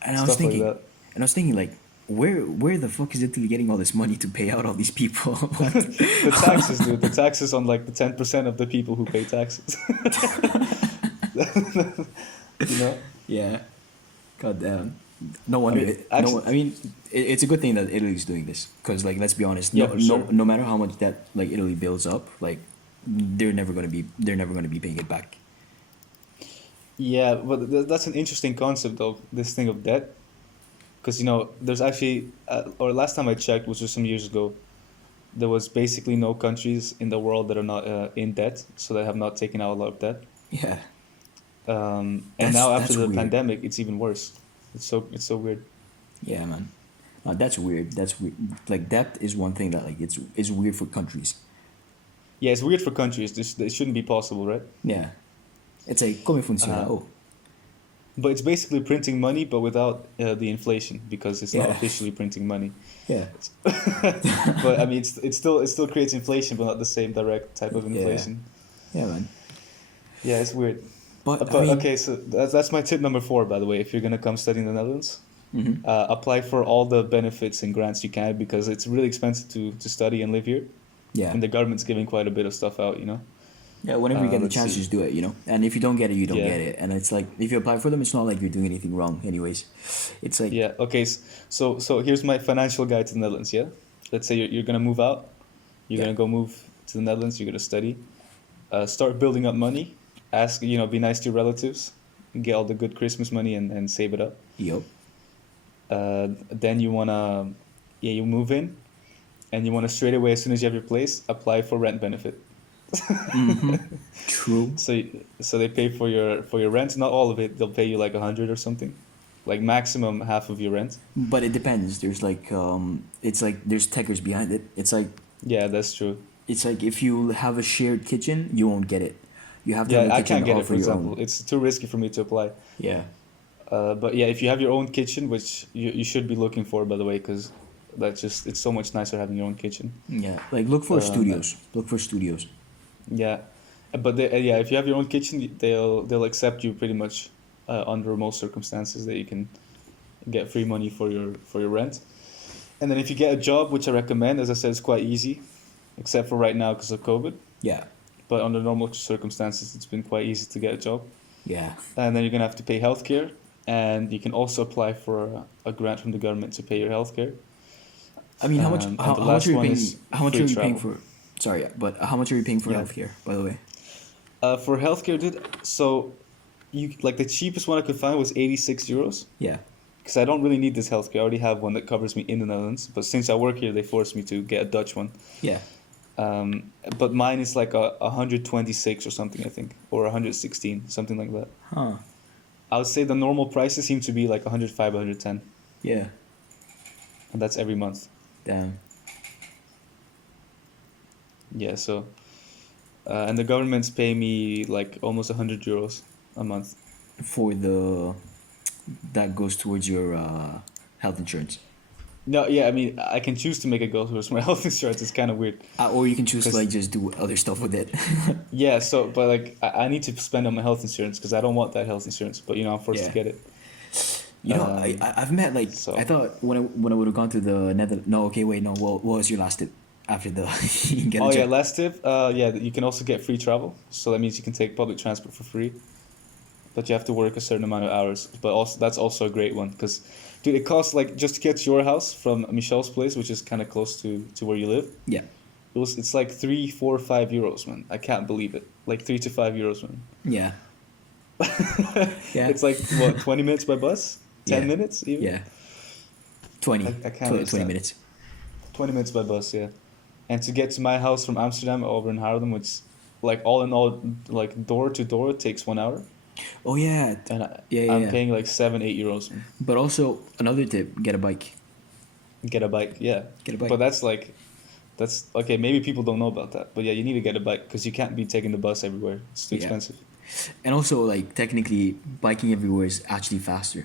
And Stuff like that. I was thinking like, where the fuck is Italy getting all this money to pay out all these people? What? The taxes, dude. The taxes on like the 10% of the people who pay taxes. You know? Yeah, god damn. No wonder. mean, No, actually- I mean, it's a good thing that Italy's doing this because, like, let's be honest. Yeah, for sure. No matter how much debt like Italy builds up, like, they're never gonna be paying it back. Yeah, but that's an interesting concept of this thing of debt. Because, there's actually, or last time I checked, which was some years ago, there was basically no countries in the world that are not in debt, so they have not taken out a lot of debt. Yeah, And That's- now after that's the weird. pandemic, it's even worse. It's so weird. yeah, man. That's weird. That's weird. Like, debt is one thing that like it's weird for countries. Yeah, it's weird for countries. It shouldn't be possible, right? Yeah, it's like come funciona. Uh, But it's basically printing money, but without the inflation, because it's not Yeah. officially printing money. Yeah, But I mean, it still creates inflation, but not the same direct type of Yeah. inflation. yeah, man. Yeah, it's weird. But But I mean, okay, so that's my tip number 4, by the way. If you're gonna come study in the Netherlands, mhm. apply for all the benefits and grants you can, because it's really expensive to study and live here, Yeah, and the government's giving quite a bit of stuff out. yeah. Whenever you get the let's chance, see. just do it. And if you don't get it, you don't Yeah. get it. And it's like if you apply for them, it's not like you're doing anything wrong, anyways. It's like Yeah. Okay. So here's my financial guide to the Netherlands. Yeah. Let's say you're gonna move out. You're Yeah. gonna go move to the Netherlands. You're gonna study. Start building up money. Ask. Be nice to your relatives. Get all the good Christmas money and save it up. yup. Then you wanna, you move in, and you wanna straight away, as soon as you have your place, apply for rent benefit. True. So they pay for your rent. Not all of it. They'll pay you like 100 or something, like maximum half of your rent. But it depends. There's like it's like there's techers behind it. Yeah, that's true. It's like if you have a shared kitchen, you won't get it. You have to have Yeah, a I kitchen can't get all it, for your example. own. It's too risky for me to apply. Yeah. But yeah, if you have your own kitchen, which you should be looking for, by the way, because it's so much nicer having your own kitchen. Yeah. Like look for Uh, studios. Look for studios. Yeah, but if you have your own kitchen, they'll accept you pretty much under most circumstances that you can get free money for your rent. And then if you get a job, which I recommend, as I said, it's quite easy, except for right now because of COVID. Yeah. But under normal circumstances, it's been quite easy to get a job. Yeah. And then you're gonna have to pay healthcare, and you can also apply for a grant from the government to pay your healthcare. I mean, how much? And How the much last are you one paying? is How much free are you paying travel. for? Sorry, but how much are you paying for Yeah. healthcare? By the way. For healthcare, dude. So, the cheapest one I could find was 86 euros. Yeah. because I don't really need this healthcare. I already have one that covers me in the Netherlands. But since I work here, they forced me to get a Dutch one. Yeah. But mine is like a 126 or something, I think, or 116, something like that. Huh. I would say the normal prices seem to be like 105, 110, Yeah. and that's every month. Damn. Yeah, so, and the government's pay me like almost 100 euros a month. For the that goes towards your health insurance. No, yeah, I mean, I can choose to make it go towards my health insurance. It's kind of weird. Or you can choose to 'Cause- like just do other stuff with it. Yeah, so, but like, I need to spend on my health insurance because I don't want that health insurance, but you know, I'm forced to Yeah. get it. You know, Um, I've met like so- I thought when I would have gone to the Netherlands. No, okay, wait, no. What was your last tip after the? You can get Oh the yeah, job? last tip. Yeah, you can also get free travel. So that means you can take public transport for free, but you have to work a certain amount of hours. But also that's also a great one because, dude, it costs like just to get to your house from Michelle's place, which is kind of close to where you live. Yeah, It's like 3, 4, 5 euros, man. I can't believe it. Like 3 to 5 euros, man. yeah, yeah. It's like what 20 minutes by bus, 10 Yeah. minutes even. Yeah. 20, I can't 20 understand. minutes. 20 minutes by bus, yeah. And to get to my house from Amsterdam over in Haarlem, which, like all in all, like door to door, it takes 1 hour, Oh yeah, and Yeah, I'm yeah. paying like 7, 8 euros. Man. but also another tip: get a bike. Get a bike, yeah. Get a bike. But that's okay. Maybe people don't know about that, but yeah, you need to get a bike because you can't be taking the bus everywhere. It's too Yeah. expensive. And also, like technically, biking everywhere is actually faster.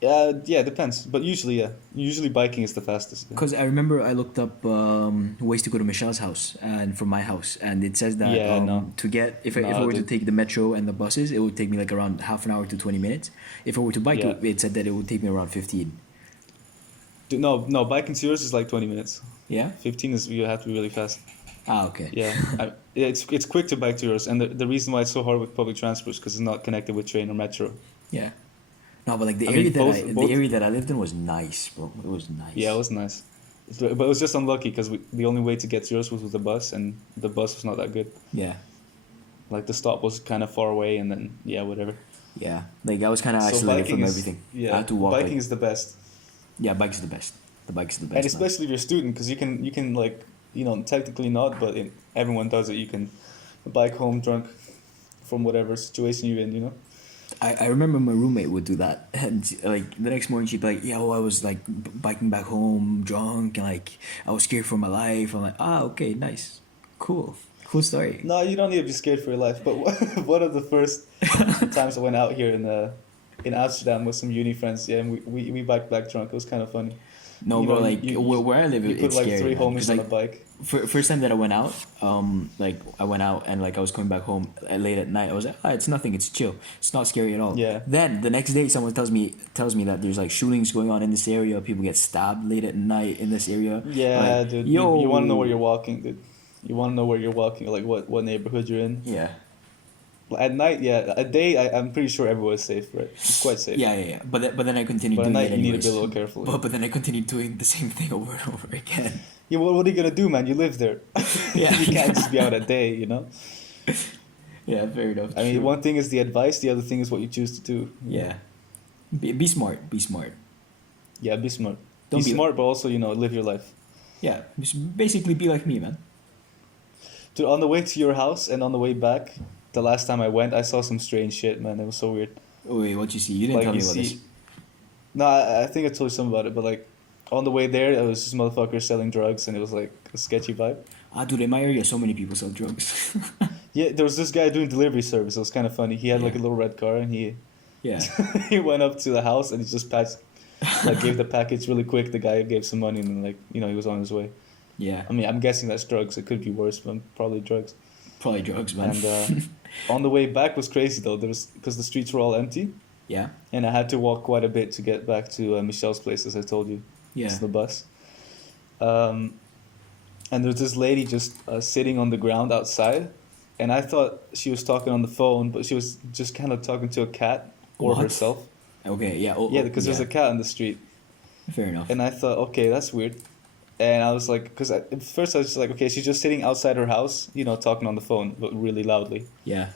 Yeah, it depends, but usually biking is the fastest. Yeah. Because I remember I looked up ways to go to Michelle's house and from my house, and it says that Yeah, no. to get if I No, were to dude. take the metro and the buses, it would take me like around half an hour to 20 minutes. If I were to bike, Yeah. it said that it would take me around 15. No, biking to yours is like 20 minutes. Yeah. 15 is you have to be really fast. Ah, okay. Yeah, it's quick to bike to yours, and the reason why it's so hard with public transport is because it's not connected with train or metro. Yeah. No, but like the I mean, area that both- the area that I lived in was nice, bro. It was nice. Yeah, it was nice, but it was just unlucky because the only way to get to yours was with the bus, and the bus was not that good. Yeah. Like the stop was kind of far away, and then yeah, whatever. Yeah. Like I was kind of So isolated biking from is everything. yeah, I had to walk. biking Like, is the best, yeah, bike's the best. The bike's the best. and man. especially if you're a student because you can like technically not, but everyone does it. You can bike home drunk from whatever situation you're in. You know. I remember my roommate would do that, and like the next morning she'd be like, "Yeah, well, I was like biking back home drunk, and like I was scared for my life." I'm like, "Ah, okay, nice, cool story." No, you don't need to be scared for your life. But one of the first times I went out here in Amsterdam with some uni friends, yeah, and we biked back drunk. It was kind of funny. No, You bro, know, like where I live, You put it's like scary. 3 man, homies 'cause, on like, a bike. first time that I went out, like I went out and like I was coming back home late at night. I was like, it's nothing. It's chill. It's not scary at all. Yeah. Then the next day, someone tells me that there's like shootings going on in this area. People get stabbed late at night in this area. Yeah, Like, dude. Yo, You want to know where you're walking, dude. You want to know where you're walking, like what neighborhood you're in. Yeah. At night, yeah. At day, I'm pretty sure everywhere is safe, right? It's quite safe. Yeah. But then I continued But at doing night, it you need to anyways. be a little careful. But then I continued doing the same thing over and over again. Yeah, what are you gonna do, man? You live there. Yeah. You can't just be out at day, you know. Yeah, fair enough. I mean, true. one thing is the advice, the other thing is what you choose to do. Yeah. Be smart. Be smart. Yeah, be smart. Don't be be- smart, but also live your life. Yeah. Just basically be like me, man. Dude, on the way to your house and on the way back, the last time I went, I saw some strange shit, man. It was so weird. Oh, wait, what you see? You didn't Like, tell me you about see- this. No, I think I told you something about it, but like on the way there, there was this motherfucker selling drugs, and it was like a sketchy vibe. Ah, dude, in my area, so many people sell drugs. Yeah, there was this guy doing delivery service. It was kind of funny. He had like a Yeah. little red car, and he Yeah. he went up to the house and he just passed, like gave the package really quick. The guy gave some money, and then he was on his way. Yeah. I mean, I'm guessing that's drugs. It could be worse, but probably drugs. Probably drugs, man. And on the way back was crazy though. There was because the streets were all empty, yeah. and I had to walk quite a bit to get back to Michelle's place, as I told you. Yeah. It's the bus. And there's this lady just sitting on the ground outside, and I thought she was talking on the phone, but she was just kind of talking to a cat or What? herself. Okay, yeah. Oh, Yeah, because there's a cat on the street, Fair enough. and I thought, okay, that's weird. And I was like, because at first I was just like, okay, she's just sitting outside her house, talking on the phone, but really loudly. Yeah.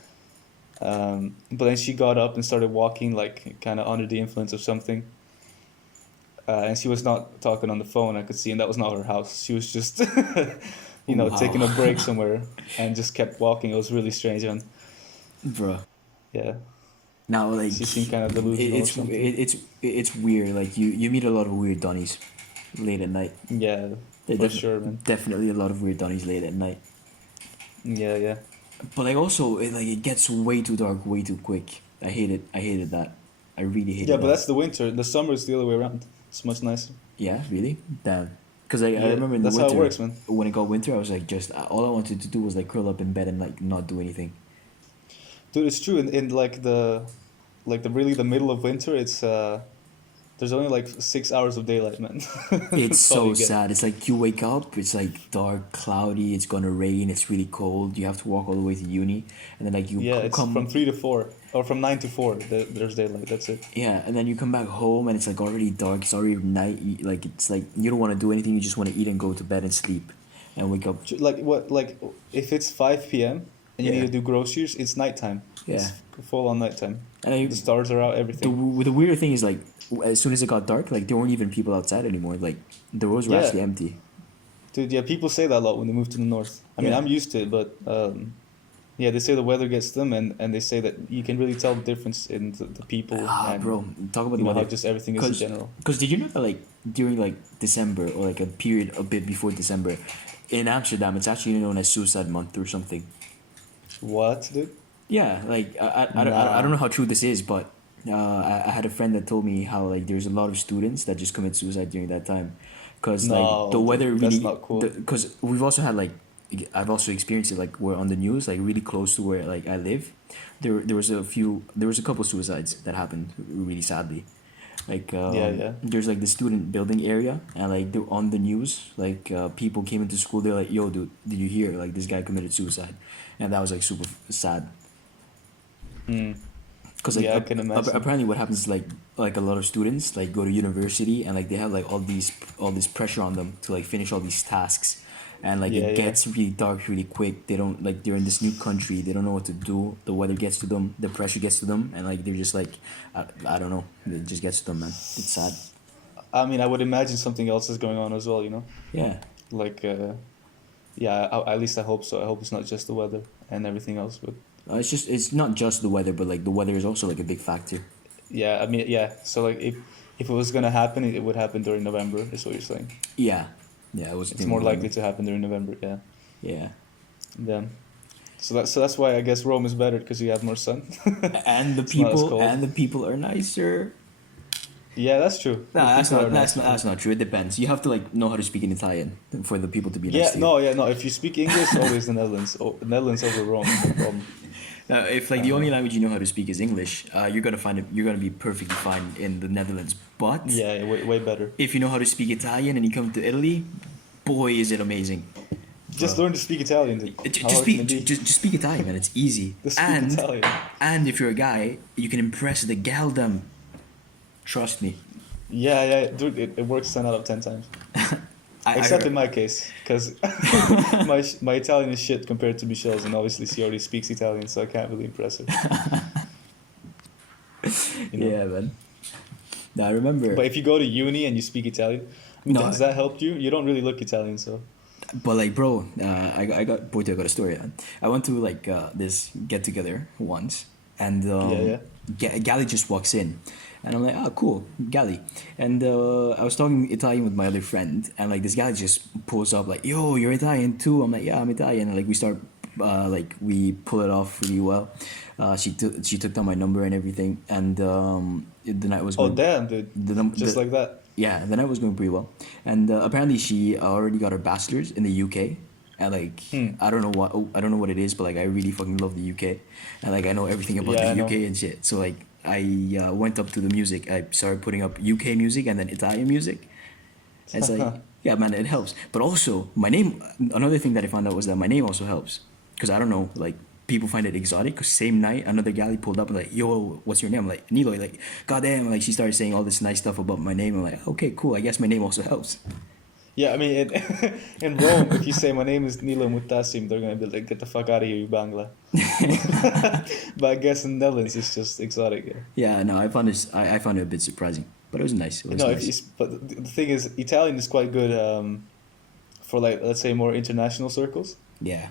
But then she got up and started walking, like kind of under the influence of something. And she was not talking on the phone. I could see, and that was not her house. She was just, taking a Wow. break somewhere, and just kept walking. It was really strange, and Bro. yeah, Now, like, she seemed kind of delusional or something. it's weird. Like, you meet a lot of weird Donnies late at night. Yeah, There for sure, man. definitely a lot of weird Donnies late at night. Yeah, yeah. But like also, it gets way too dark way too quick. I hate it. I hated that. I really hated Yeah, but that. that's the winter. The summer is the other way around. It's much nicer. Yeah, really? Damn. Because I Yeah, remember in the that's how it winter, works, man. when it got winter, I was like, just all I wanted to do was like curl up in bed and like not do anything. Dude, it's true. In like the really the middle of winter, it's there's only like 6 hours of daylight, man. It's That's all so you get. sad. It's like you wake up, it's like dark, cloudy, it's gonna rain, it's really cold. You have to walk all the way to uni, and then like you Yeah, it's from come, 3 to 4 or from 9 to 4. There's daylight. That's it. yeah, and then you come back home and it's like already dark. It's already night. Like it's like you don't want to do anything. You just want to eat and go to bed and sleep, and wake up. Like what? Like if it's 5 p.m. and you Yeah. need to do groceries, it's nighttime. Yeah. It's full on nighttime. And I, The stars are out. the Everything. the weird thing is like as soon as it got dark, like there weren't even people outside anymore. Like the roads were Yeah. actually empty. Dude, yeah, people say that a lot when they move to the north. I mean, Yeah. I'm used to it, but yeah, they say the weather gets to them, and they say that you can really tell the difference in the people Ah, and bro, talk about you the know how weather. just everything is in general. Cause did you know that like during like December or like a period a bit before December, in Amsterdam it's actually known as Suicide Month or something. What, dude? Yeah, like I don't know how true this is, but I had a friend that told me how like there's a lot of students that just commit suicide during that time, cause like the No, weather dude, really. that's not cool. Cause we've also had like I've also experienced it like we're on the news like really close to where like I live, there was a couple suicides that happened really sadly, like Yeah, yeah. there's like the student building area and like they're on the news like people came into school they're like yo dude did you hear like this guy committed suicide, and that was like super sad. Mm. Because like Yeah, I can imagine. apparently what happens is like a lot of students like go to university and like they have like all this pressure on them to like finish all these tasks, and like Yeah, it yeah. gets really dark really quick. They don't like they're in this new country. They don't know what to do. The weather gets to them. The pressure gets to them, and like they're just like I don't know. It just gets to them, man. It's sad. I mean, I would imagine something else is going on as well, you know? Yeah. Like, yeah, at least I hope so. I hope it's not just the weather and everything else, but It's not just the weather, but like the weather is also like a big factor. yeah, I mean, yeah. So like, if it was gonna happen, it would happen during November. Is what you're saying? Yeah. Yeah. It was. It's more likely to happen during November. Yeah. Yeah. Yeah. So that's why I guess Rome is better because you have more sun. And the It's not as people cold. and the people are nicer. Yeah, that's true. No, The that's people not are that's nice. not that's not true. It depends. You have to like know how to speak in Italian for the people to be nice Yeah, to you. no, yeah, no. If you speak English, always the Netherlands. Oh, Netherlands over Rome, no problem. If like the only language you know how to speak is English, you're gonna find it. You're gonna be perfectly fine in the Netherlands. But Yeah, way better. if you know how to speak Italian and you come to Italy, boy, is it amazing. Just learn to speak Italian. Dude. How Just hard can speak, it be? just speak Italian, man. It's easy. Just speak And Italian. and if you're a guy, you can impress the galdem. Trust me. Yeah, yeah, dude. It works 10 out of 10 times. Except in my case, because my Italian is shit compared to Michelle's, and obviously she already speaks Italian, so I can't really impress her. You know? Yeah, man. No, I remember. But if you go to uni and you speak Italian, I mean, No. has that helped you? You don't really look Italian, so. But like, bro, I got Porto. I got a story. I went to like this get together once, and Yeah. Gali just walks in, and I'm like, oh, cool, Gali. And I was talking Italian with my other friend, and like this guy just pulls up like, yo, you're Italian too. I'm like, yeah, I'm Italian. And like we start, like we pull it off really well. She took down my number and everything, and the night was Oh going, damn, dude! Just like that. yeah, the night was going pretty well, and apparently she already got her bachelor's in the UK, and like I don't know what it is, but like I really fucking love the UK, and like I know everything about Yeah, I the know. UK and shit. So like I went up to the music. I started putting up UK music and then Italian music. And it's like yeah, man, it helps. But also my name. Another thing that I found out was that my name also helps, because I don't know like. People find it exotic because same night another galley pulled up and like, yo, what's your name? I'm like, Niloy. Like, goddamn, like she started saying all this nice stuff about my name. I'm like, okay, cool. I guess my name also helps. Yeah, I mean, in Rome, if you say my name is Nilo Mutasim, they're gonna be like, get the fuck out of here, you Bangla. But I guess in Netherlands, it's just exotic. Yeah. Yeah, no, I found it a bit surprising, but it was nice. It was No, if nice. it's, but the thing is, Italian is quite good for like let's say more international circles, Yeah.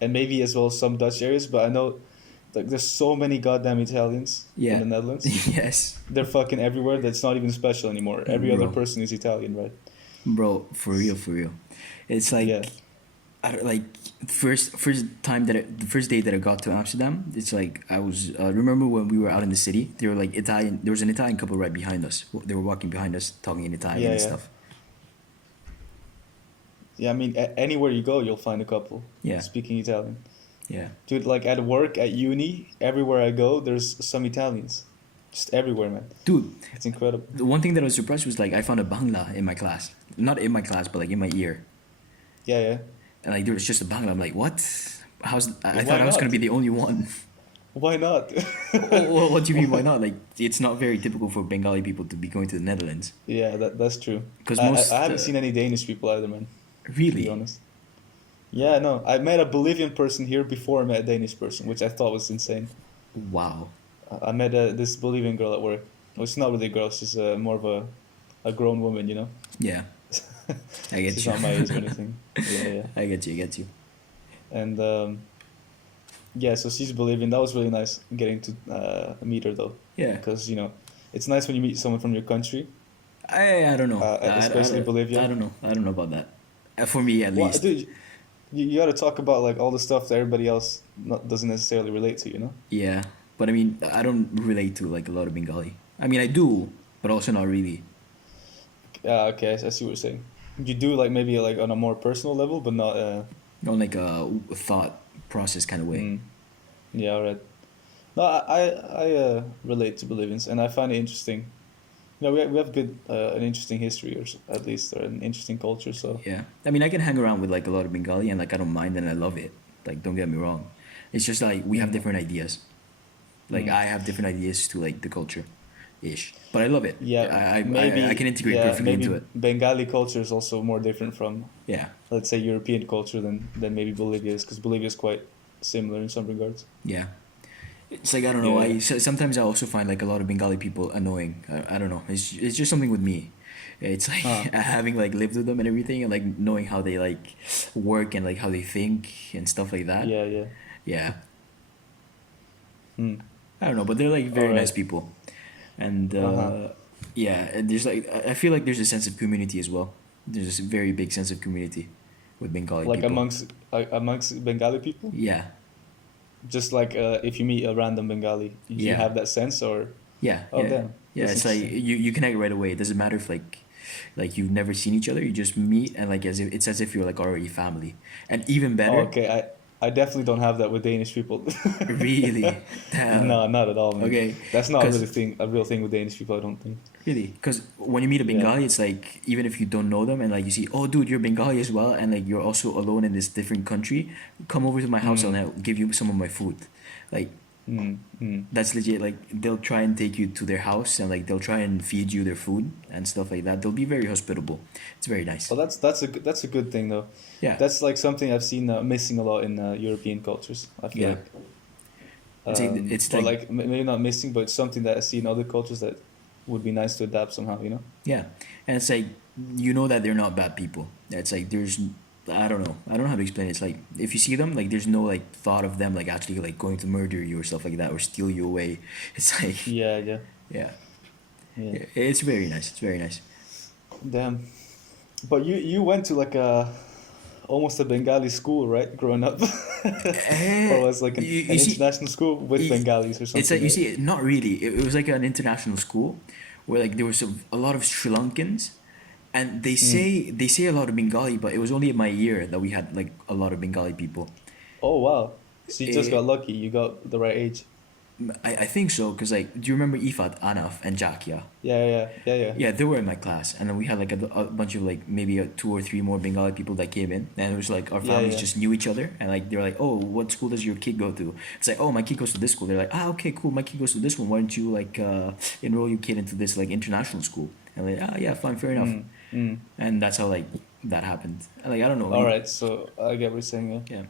and maybe as well some Dutch areas. But I know like there's so many goddamn Italians in Yeah. the Netherlands. Yes. They're fucking everywhere. That's not even special anymore. Every other Bro. person is Italian, right? Bro, for real, for real. It's Yeah. like I don't, like the first day that I got to Amsterdam. It's like I was remember when we were out in the city. They were like Italian. There was an Italian couple right behind us. They were walking behind us, talking in Italian Yeah, and yeah. stuff. Yeah, I mean, anywhere you go, you'll find a couple Yeah, speaking Italian. yeah, Dude, like at work, at uni, everywhere I go, there's some Italians. Just everywhere, man. dude. It's incredible. The one thing that I was surprised was like I found a Bangla in my class. Not in my class, but like in my ear. Yeah, yeah. And like there was just a Bangla. I'm like, what? I Why thought I was gonna not? be the only one. Why not? What do you mean? Why not? Like it's not very typical for Bengali people to be going to the Netherlands. Yeah, that's true. Because I most haven't seen any Danish people either, man, to be really, honest. Yeah, no. I met a Bolivian person here before I met a Danish person, which I thought was insane. wow. I met this Bolivian girl at work. Well, she's not really a girl, she's more of a grown woman, you know? Yeah, I get She's you. not my age or anything. Yeah, yeah. I get you. I get you. And yeah, so she's Bolivian. That was really nice getting to meet her though, Yeah. because you know, it's nice when you meet someone from your country, I don't know. especially Bolivia. I don't know. I don't know about that. For me, at Well, least. dude, you got to talk about like all the stuff that everybody else doesn't necessarily relate to, you know? Yeah, but I mean, I don't relate to like a lot of Bengali. I mean, I do, but also not really. Yeah, okay, I see what you're saying. You do like maybe like on a more personal level, but not. On like a thought process kind of way. Mm, yeah, all right. No, I relate to Bolivians, and I find it interesting. You know, we have good an interesting history, at least, or an interesting culture. So Yeah. I mean, I can hang around with like a lot of Bengali and like I don't mind and I love it. Like, don't get me wrong. It's just like we have Mm. different ideas. Like, Mm. I have different ideas to like the culture ish. But I love it. yeah, I can integrate yeah, perfectly maybe into it. Bengali culture is also more different from, Yeah. let's say, European culture than maybe Bolivia is, because Bolivia is quite similar in some regards. Yeah. It's like I don't know. Yeah, yeah. Sometimes I also find like a lot of Bengali people annoying. I don't know. It's just something with me. It's like Huh. having like lived with them and everything, and like knowing how they like work and like how they think and stuff like that. Yeah, yeah. Yeah. Hmm. I don't know, but they're like very Alright. nice people, and Uh-huh. yeah, and there's like I feel like there's a sense of community as well. There's a very big sense of community with Bengali Like people. amongst Bengali people, Yeah. just like if you meet a random Bengali, do you Yeah. have that sense or? Yeah. Oh Yeah. damn. Yeah, That's it's like interesting. you connect right away. It doesn't matter if like you've never seen each other. You just meet and like it's as if you're like already family. And even Oh, better, okay. I definitely don't have that with Danish people. really, damn. No, not at all, man. Okay, That's not 'cause- a real thing with Danish people, I don't think. really, because when you meet a Yeah. Bengali, it's like even if you don't know them and like you see, oh dude, you're Bengali as well, and like you're also alone in this different country, come over to my house and I'll give you some of my food. Like Mm, mm. that's legit. Like they'll try and take you to their house and like they'll try and feed you their food and stuff like that. They'll be very hospitable. It's very nice. Well, that's a good thing though. Yeah. That's like something I've seen missing a lot in European cultures. I feel Yeah. like. It's like- it's or like- like maybe not missing, but it's something that I see in other cultures that would be nice to adapt somehow. You know. Yeah, and it's like you know that they're not bad people. It's like there's I don't know. I don't know how to explain it. It's like if you see them, like there's no like thought of them like actually like going to murder you or stuff like that or steal you away. It's like Yeah, yeah, yeah, yeah. it's very nice. It's very nice. Damn. But you went to like almost a Bengali school, right? Growing up, or was like an You see- international school with you- Bengalis or something. It's like you right? see, not really. It was like an international school where like there was a lot of Sri Lankans, and they say a lot of Bengali, but it was only in my year that we had like a lot of Bengali people. Oh wow! So you just Eh, got lucky. You got the right age. I think so, because like, do you remember Ifat, Anaf, and Jakia? Yeah. Yeah, they were in my class, and then we had like a bunch of like maybe two or three more Bengali people that came in, and it was like our Yeah, families yeah. just knew each other, and like they were like, oh, what school does your kid go to? It's like, oh, my kid goes to this school. They're like, ah, okay, cool, my kid goes to this one. Why don't you like enroll your kid into this like international school? And like, ah, yeah, fine, fair enough. Mm, mm. And that's how like that happened. Like I don't know. All right, so I get what you're saying. Yeah. Yeah.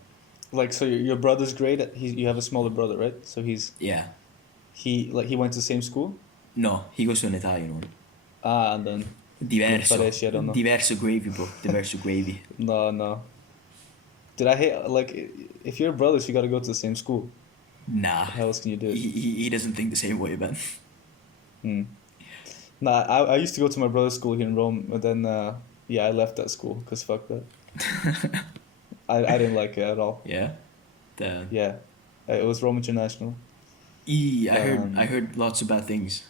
Like, so your brother's great. You have a smaller brother, right? So Yeah. he went to the same school. No, he goes to an Italian one. Ah, and then Diverso. Parecchi, I don't know. Diverso gravy, bro. Diverso gravy. No, no. Did I hate like if you're brothers, you got to go to the same school. Nah. How else can you do it? He doesn't think the same way, man. Hmm. Nah, I used to go to my brother's school here in Rome, but then yeah, I left that school because fuck that. I didn't like it at all. Yeah. The Yeah, it was Rome International. I heard lots of bad things.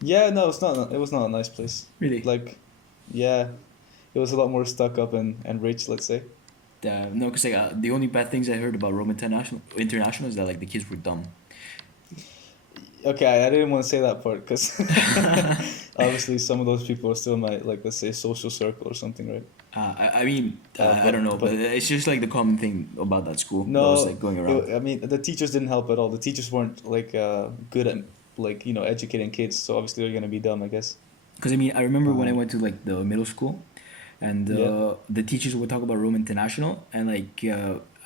Yeah, no, it was not a nice place. Really? Like, yeah, it was a lot more stuck up and rich, let's say. No, because like, the only bad things I heard about Rome International is that like the kids were dumb. Okay, I didn't want to say that part because obviously some of those people are still in my, like, let's say, social circle or something, right? I mean, I don't know, but it's just like the common thing about that school that No, was like going around. I mean, the teachers didn't help at all. The teachers weren't like good at, like, educating kids, so obviously they're gonna be dumb, I guess. Because I mean, I remember when I went to like the middle school, and Yeah. the teachers would talk about Rome International, and like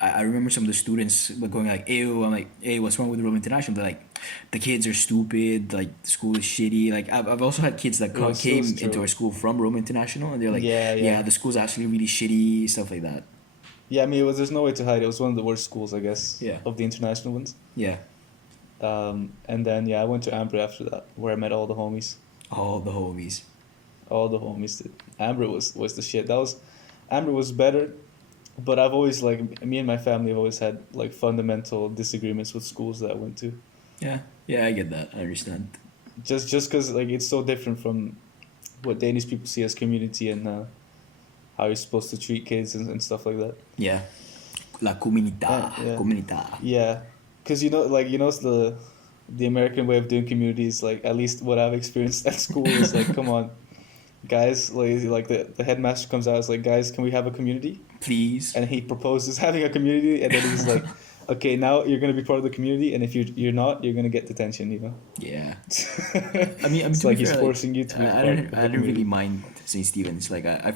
I remember some of the students were going like, "Ew," I'm like, "Hey, what's wrong with Rome International?" They're like, "The kids are stupid. Like the school is shitty." Like I've also had kids that It came was into true. our school from Rome International, and they're like, Yeah, "Yeah, yeah. the school's actually really shitty," stuff like that. Yeah, I mean, there's no way to hide. It was one of the worst schools, I guess, Yeah. of the international ones. Yeah, And then yeah, I went to Ambra after that, where I met all the homies. all the homies. All the homies. Ambra was the shit. Ambra was better, but I've always like me and my family have always had like fundamental disagreements with schools that I went to. Yeah, yeah, I get that. I understand. Just because like it's so different from what Danish people see as community and how you're supposed to treat kids and stuff like that. Yeah, la comunità, Yeah. comunità. Yeah, because it's the American way of doing community is like, at least what I've experienced at school is like, come on, guys, like the headmaster comes out, is like, guys, can we have a community? Please. And he proposes having a community, and then he's like, okay, now you're gonna be part of the community, and if you're not, you're gonna get detention. Yeah. I mean, It's to like be he's fair, forcing you to be part of the I didn't really community. mind St. Stephen's. Like, I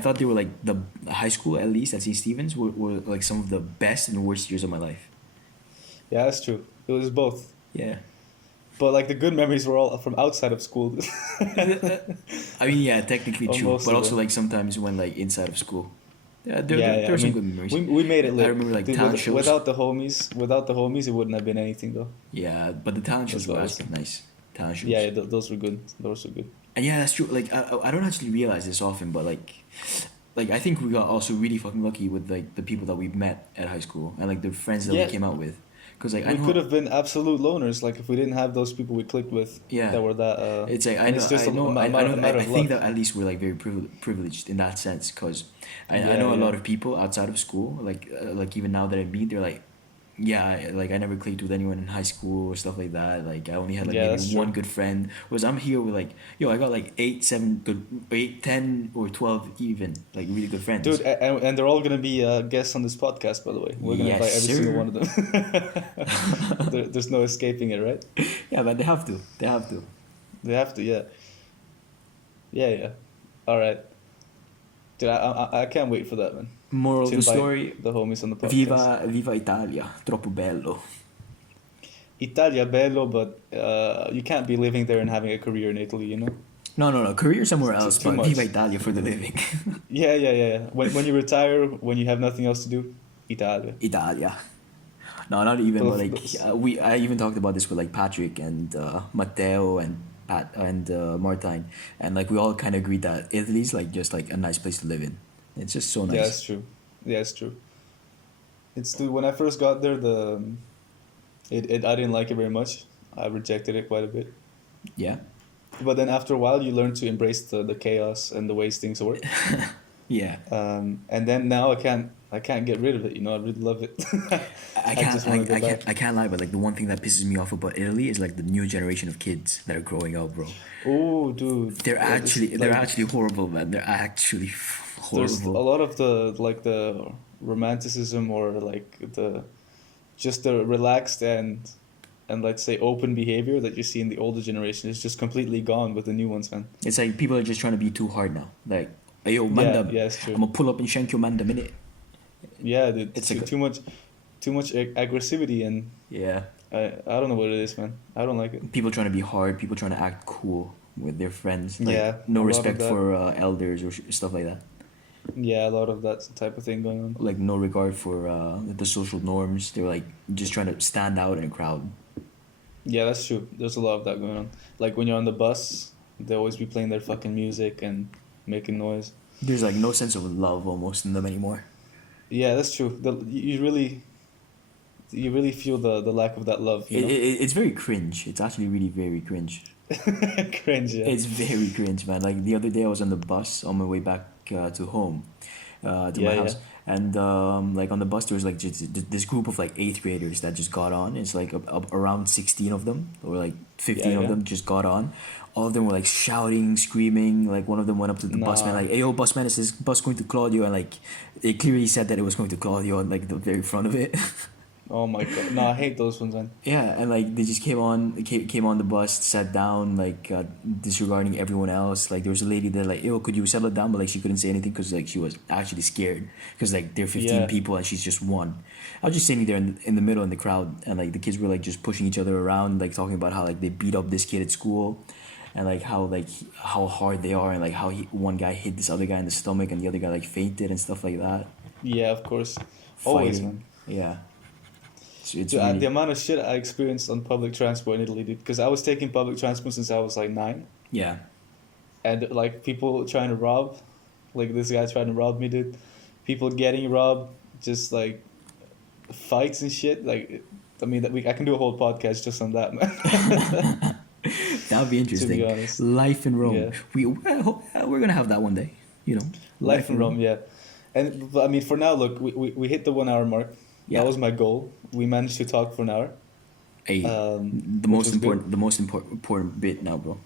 thought they were like the high school, at least at St. Stephen's, were like some of the best and worst years of my life. Yeah, that's true. It was both. Yeah. But like the good memories were all from outside of school. I mean, yeah, technically Oh, true, most but of also them. like sometimes when like inside of school. Yeah, Yeah, there I are some mean, good memories. we made it I lit. remember like Dude, talent shows. without the homies, it wouldn't have been anything though. Yeah, but the talent shows That's were what I was actually nice. Talent shows. Yeah, those were good. Those were good. And yeah, that's true. Like I don't actually realize this often, but like I think we got also really fucking lucky with like the people that we met at high school and like the friends that Yeah. we came out with, because like I We know could have been absolute loners, like if we didn't have those people we clicked with. Yeah. That were that. it's like I and know it's just I know a I matter know I of think luck. that at least we're like very privileged in that sense, because I Yeah, know a yeah. lot of people outside of school like even now that I meet, they're like, yeah, like I never clicked with anyone in high school or stuff like that. Like I only had like Yeah, maybe that's one true. good friend. Whereas I'm here with like, yo, I got like 8, 7 good, 8, 10 or 12 even like really good friends. Dude, and they're all gonna be guests on this podcast, by the way. We're gonna Yes, invite every sir. single one of them. There's no escaping it, right? Yeah, but they have to. They have to. They have to, yeah. Yeah. All right. Dude, I can't wait for that, man. Moral of To the invite story: the homies on the podcast. Viva Italia, troppo bello. Italia bello, but you can't be living there and having a career in Italy. No. Career somewhere It's else, too but much. Viva Italia for the living. Yeah. When you retire, when you have nothing else to do, Italia. Italia. No, not even. But like Those- I even talked about this with like Patrick and Matteo and Pat and Martine, and like we all kind of agreed that Italy's like just like a nice place to live in. It's just so nice. Yeah, it's true. Yeah, it's true. When I first got there, I didn't like it very much. I rejected it quite a bit. Yeah. But then after a while, you learn to embrace the chaos and the ways things work. Yeah. And then now I can't get rid of it. I really love it. I just wanna go back. I can't lie, but like the one thing that pisses me off about Italy is like the new generation of kids that are growing up, bro. Oh, dude. They're Yeah, this- they're like, actually horrible, man. They're actually there's a horrible. lot of the romanticism or like the relaxed and and let's say open behavior that you see in the older generation is just completely gone with the new ones, man. It's like people are just trying to be too hard now. Like, hey, yo, Yeah, Manda, yeah, it's true. I'm gonna pull up and shank your Manda minute. Yeah, dude, It's too, like a- too much aggressivity, and Yeah. I don't know what it is, man. I don't like it. People trying to be hard, people trying to act cool with their friends. Like, Yeah, no a lot of respect that. for elders or stuff like that. Yeah, a lot of that type of thing going on. Like, no regard for the social norms. They're like just trying to stand out in a crowd. Yeah, that's true. There's a lot of that going on. Like when you're on the bus, they always be playing their fucking music and making noise. There's like no sense of love almost in them anymore. Yeah, that's true. You really feel the lack of that love, you know? It's very cringe. It's actually really very cringe. Cringe, yeah. It's very cringe, man. Like the other day, I was on the bus on my way back to home, to Yeah, my yeah. house, and like on the bus there was like just this group of like eighth graders that just got on. It's like around 16 of them, or like 15 Yeah, of yeah. them just got on. All of them were like shouting, screaming. Like one of them went up to the busman, Nah. like, "Hey, yo, busman, is this bus going to Claudio?" And like it clearly said that it was going to Claudio on like the very front of it. Oh my god. No, I hate those ones, man. Yeah, and like they just came on the bus, sat down, like disregarding everyone else. Like there was a lady that like, "Yo, could you settle down?" But like she couldn't say anything because like she was actually scared because like there are 15 Yeah. people and she's just one. I was just sitting there in the middle in the crowd, and like the kids were like just pushing each other around, like talking about how like they beat up this kid at school, and like how hard they are, and like how one guy hit this other guy in the stomach and the other guy like fainted and stuff like that. Yeah, of course. Always, Fighting. man. Yeah. It's Dude, really, the amount of shit I experienced on public transport in Italy, dude. Because I was taking public transport since I was like 9. yeah. And like people trying to rob, like this guy trying to rob me, dude. People getting robbed, just like fights and shit. Like, I mean, I can do a whole podcast just on that, man. That would be interesting. honest. Life in Rome. Yeah. We're gonna have that one day. You know. Life in Rome, yeah. And but, I mean, for now, look, we hit the 1 hour mark. Yeah. That was my goal. We managed to talk for an hour. Hey, Um, the which most was important, the most important bit now, bro.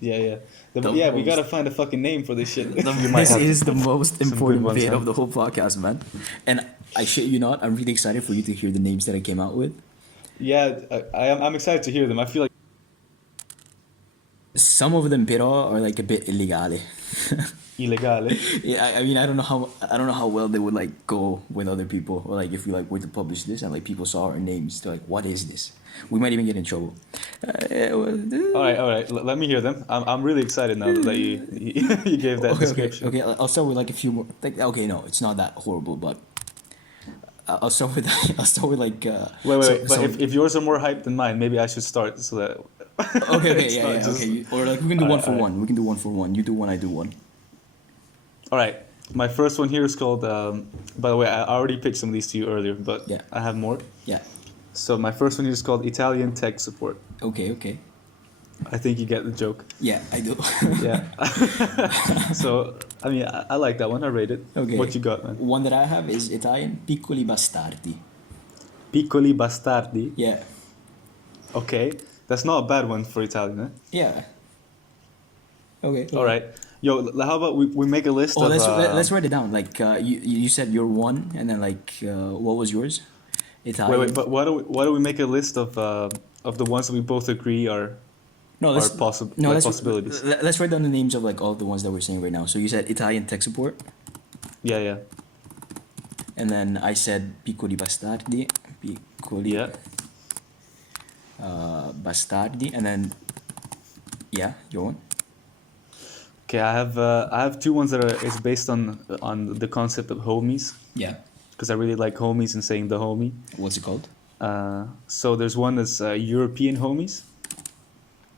Yeah, yeah. The Yeah, we most- gotta find a fucking name for this shit. This is the most good important ones, bit huh? of the whole podcast, man. And I shit you not, I'm really excited for you to hear the names that I came out with. Yeah, I'm excited to hear them. I feel like Some of them però are like a bit illegale. illegale. Yeah, I mean I don't know how well they would like go with other people, or like if we like were to publish this and like people saw our names, they're like, what is this? We might even get in trouble. All right. Let me hear them. I'm really excited now that you gave that description. Okay. I'll start with like a few more. Like, okay, no, it's not that horrible, but I'll start with like. Wait. so- But so- if yours are more hyped than mine, maybe I should start so that. okay, it's not yeah, just- okay. Or like we can do one for Alright. one. We can do one for one. You do one, I do one. All right. My first one here is called. By the way, I already pitched some of these to you earlier, but Yeah. I have more. Yeah. So my first one here is called Italian Tech Support. Okay. I think you get the joke. Yeah, I do. Yeah. So I mean, I like that one. I rate it. Okay. What you got, man? One that I have is Italian piccoli bastardi. Piccoli bastardi. Yeah. Okay, that's not a bad one for Italian, eh? Yeah. Okay. All right. Yo, how about we make a list Oh, of. let's write it down. Like you said your one, and then like what was yours? Italian. Wait, but why don't we make a list of the ones that we both agree are No, are possibilities? Let's write down the names of like all the ones that we're saying right now. So you said Italian tech support, Yeah. and then I said piccoli bastardi, piccoli Yeah. bastardi, and then yeah, your one. Okay, I have two ones that is based on the concept of homies, Yeah. because I really like homies and saying the homie. What's it called? So there's one that's European homies,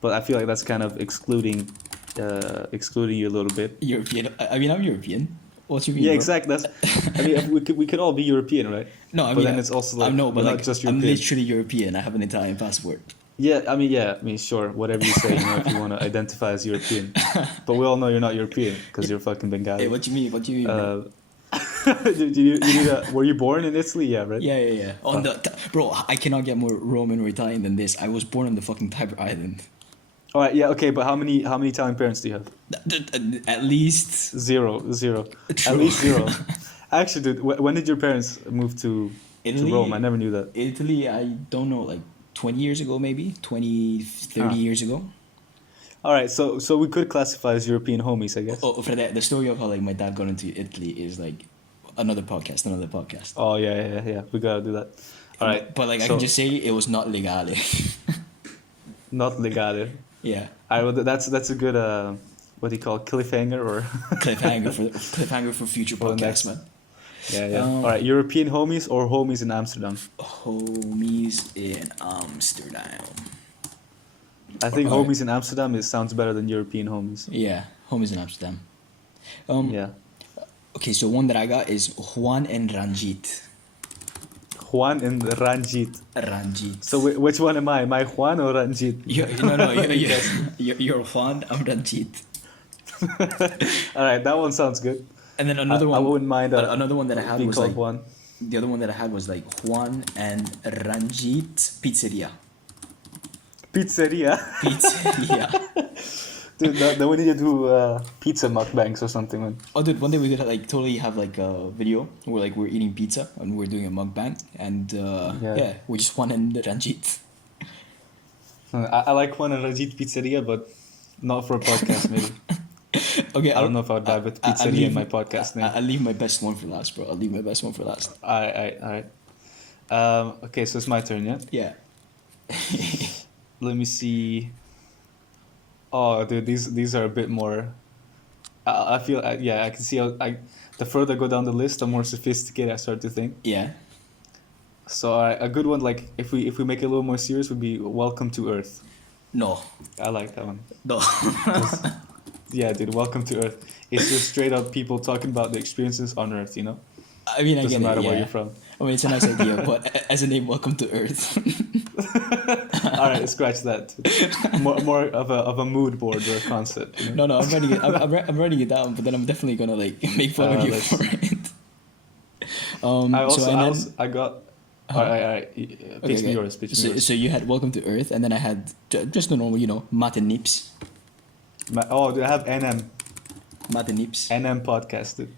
but I feel like that's kind of excluding you a little bit. European. I mean, I'm European. What's European? Yeah, bro? exactly. That's. I mean, we could all be European, right? No, I But mean, then it's also like I'm no, but we're like not just I'm European. literally European. I have an Italian passport. Yeah, I mean, sure, whatever you say, if you want to identify as European. But we all know you're not European because you're fucking Bengali. Hey, what do you mean? What do you mean? Bro? Were you born in Italy? Yeah, right? Yeah. On bro, I cannot get more Roman or Italian than this. I was born on the fucking Tiber Island. All right, yeah, okay, but how many Italian parents do you have? At least Zero. True. At least zero. Actually, dude, when did your parents move to Italy. Rome? I never knew that. Italy, I don't know, like 20 years ago, maybe 20, 30 years ago. All right, so we could classify as European homies, I guess. Oh, for that, the story of how like my dad got into Italy is like another podcast, another podcast. Oh yeah. We gotta do that. All right, But like I so can just say it was not legale. not legale. Yeah. All right, well, that's a good what do you call it, cliffhanger or Cliffhanger for future For the podcasts, next- man. yeah. All right, European homies or homies in Amsterdam. Homies in Amsterdam. I think All right. homies in Amsterdam sounds better than European homies. Yeah, homies in Amsterdam. Yeah, Okay, so one that I got is Juan and Ranjit. Juan and Ranjit. Ranjit. So which one am I? Am I Juan or Ranjit? You're Juan. I'm Ranjit. All right, that one sounds good. And then another I one. wouldn't mind another one that I had being was called like Juan. the other one that I had was like Juan and Ranjit Pizzeria. Pizzeria. Dude, then we need to do pizza mukbangs or something, man. Oh, dude, one day we could like totally have like a video where like we're eating pizza and we're doing a mukbang and Yeah. we're just Juan and Ranjit. I like Juan and Ranjit Pizzeria, but not for a podcast, maybe. Okay, I don't know if I'd dive with pizzeria in my podcast name. I'll leave my best one for last, bro. I'll leave my best one for last. All right. Okay, so it's my turn, yeah? Yeah. Let me see. Oh, dude, these are a bit more. I feel I can see how the further I go down the list, the more sophisticated I start to think. Yeah. So a good one, like if we make it a little more serious, would be Welcome to Earth. No. I like that one. No. Yeah, dude, Welcome to Earth. It's just straight up people talking about the experiences on Earth, you know? I mean, I Doesn't get matter it, where yeah. you're from. I mean, it's a nice idea, but as a name, Welcome to Earth. All right, scratch that. More of a mood board or a concept. You know? No, I'm writing it. I'm writing it down, but then I'm definitely gonna like make fun of you let's- for it. I got. All right. Pitch me yours. Pitch me yours. So you had Welcome to Earth, and then I had just the normal, Matt and Nips. Do I have NM? Matt and Nips. NM podcast, dude.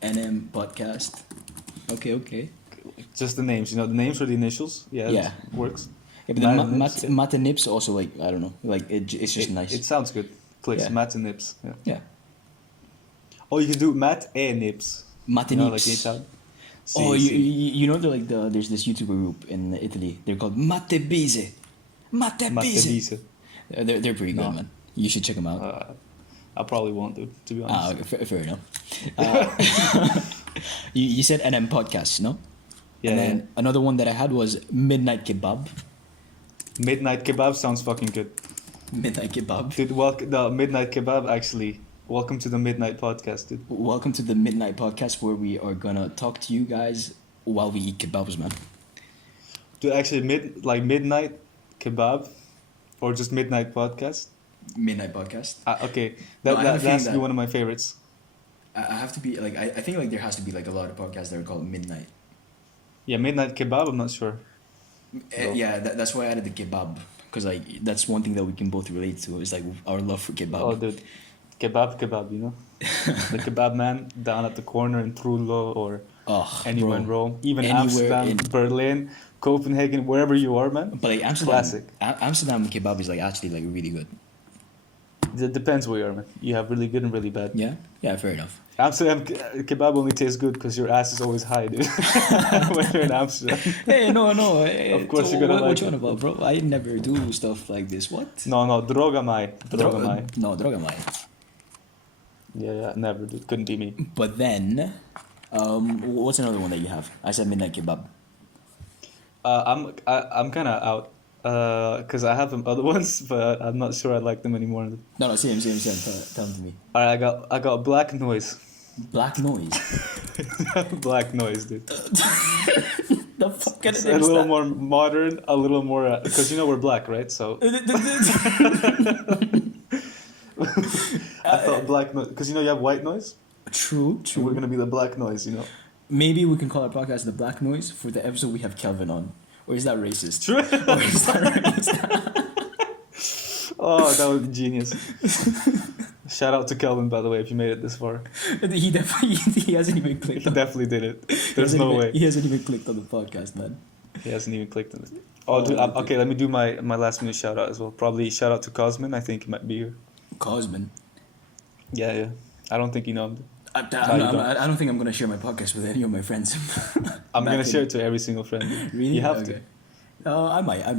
NM podcast. Okay. Just the names, the names or the initials. Yeah. Yeah. Works. Yeah, but then Matt and Matt, Nips, yeah. Matt and Nips also like I don't know, like it's just nice. It sounds good. Clicks. Yeah. Matt and Nips. Yeah. Yeah. Oh, you can do Matt and Nips. Matt and Like Nips. Italian. Oh, Si, si. you know there's this YouTuber group in Italy. They're called Matte Bise. Matte Matt Bise. Bise. They're pretty good, No. man. You should check them out. I probably won't, dude. To be honest. Okay, fair enough. You said NM podcast, no? Yeah. And then yeah. another one that I had was Midnight Kebab. Midnight Kebab sounds fucking good. Midnight Kebab. Dude, the Midnight Kebab actually. Welcome to the Midnight Podcast, dude. Welcome to the Midnight Podcast, where we are gonna talk to you guys while we eat kebabs, man. Dude, actually, Midnight Kebab, or just Midnight Podcast. Midnight Podcast. Okay, No, I have a that feeling has to be that- one of my favorites. I have to be like I think like there has to be like a lot of podcasts that are called Midnight. Yeah, Midnight Kebab. I'm not sure. No. Yeah, that's why I added the kebab because like that's one thing that we can both relate to is like our love for kebab. Oh, dude, kebab, the kebab man down at the corner in Trullo or Oh, anywhere bro. in Rome, even Anywhere Amsterdam, in- Berlin, Copenhagen, wherever you are, man. But like Amsterdam, Classic. Amsterdam kebab is like actually like really good. It depends where you are, man. You have really good and really bad. Yeah, fair enough. Amsterdam kebab only tastes good because your ass is always high, dude. When you're in Amsterdam. Hey, no. Of course you're gonna what like you on it. about, bro? I never do stuff like this. What? No, droga mai. No, droga mai. Yeah, never, dude. Couldn't be me. But then, what's another one that you have? I said midnight kebab. I'm kind of out. Because I have other ones, but I'm not sure I like them anymore. No, same. Tell them to me. Alright, I got Black Noise. Black noise. Black Noise, dude. The fuck kind of It's name a is little that? more modern, a little more because we're black, right? So I thought Black Noise because you have White Noise. True. So we're gonna be the Black Noise, Maybe we can call our podcast the Black Noise for the episode we have Kelvin on. Or is that racist? True. Or is that racist? Oh, that would be genius. Shout out to Kelvin, by the way, if you made it this far. He definitely he hasn't even clicked. He definitely did it. He There's hasn't no even- way. He hasn't even clicked on the podcast, man. He hasn't even clicked on it. Oh, dude, okay. Let me do my last minute shout out as well. Probably shout out to Cosmin. I think he might be here. Cosman. Yeah, yeah. I don't think you know him. I, No, I'm you not, don't. I don't think I'm gonna share my podcast with any of my friends. I'm Back gonna in- share it to every single friend. Dude. Really? You have Okay. I might. I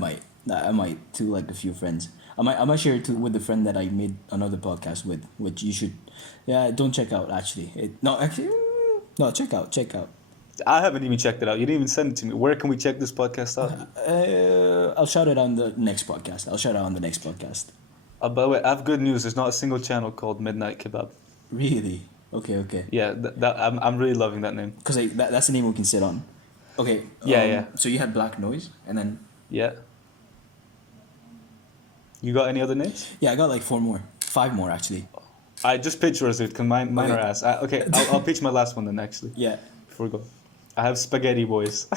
might to like a few friends. I might share it to, with the friend that I made another podcast with, which you should, yeah, don't check out actually. No, check out. to. I haven't even checked it out. You didn't even send it to me. Where can we check this podcast out? I'll shout it on the next podcast. By the way, I have good news. There's not a single channel called Midnight Kebab. Really? Okay. Yeah, I'm really loving that name. Because that's the name we can sit on. Okay. Yeah. So you had Black Noise, and then Yeah. You got any other names? yeah, I got like 5 more actually. I just pitch yours, dude, because mine Okay. are ass. Okay, I'll pitch my last one then, actually, Yeah. before we go. I have Spaghetti Boys.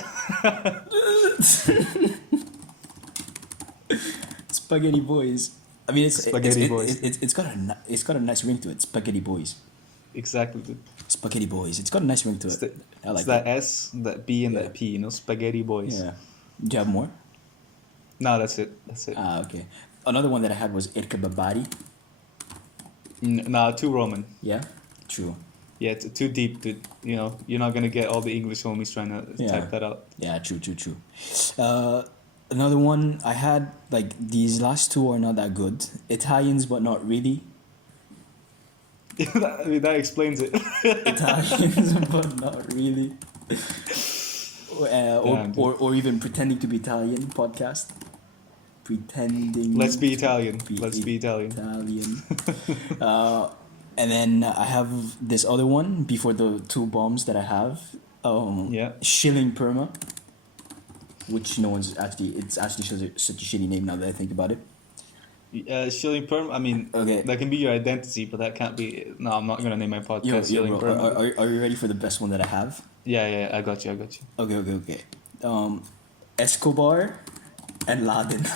Spaghetti Boys. I mean, Spaghetti Boys. It's got a nice ring to it. Spaghetti Boys. Exactly, dude. Spaghetti Boys. It's got a nice ring to It's, it. the, I like it's that it. S, that B, and Yeah. that P, you know? Spaghetti Boys. Yeah. Do you have more? No, that's it. That's it. Okay. Another one that I had was Irkababari. Nah, too Roman. Yeah. True. Yeah, too deep, dude. You know, you're not gonna get all the English homies trying to Yeah. type that out. Yeah. True. Another one I had, like, these last two are not that good. Italians, but not really. I mean, that explains it. Italians, but not really. Damn, dude. Or even pretending to be Italian podcast. Pretending. Let's be Italian. to Let's be Italian. Italian. And then I have this other one before the 2 bombs that I have. Yeah. Shilling Perma. Which no one's actually. It's actually such a shitty name now that I think about it. Shilling Perm, I mean, Okay. that can be your identity, but that can't be. No, I'm not gonna name my podcast Yo, Shilling bro, Perm. are you ready for the best one that I have? Yeah, I got you. Okay. Escobar and Laden.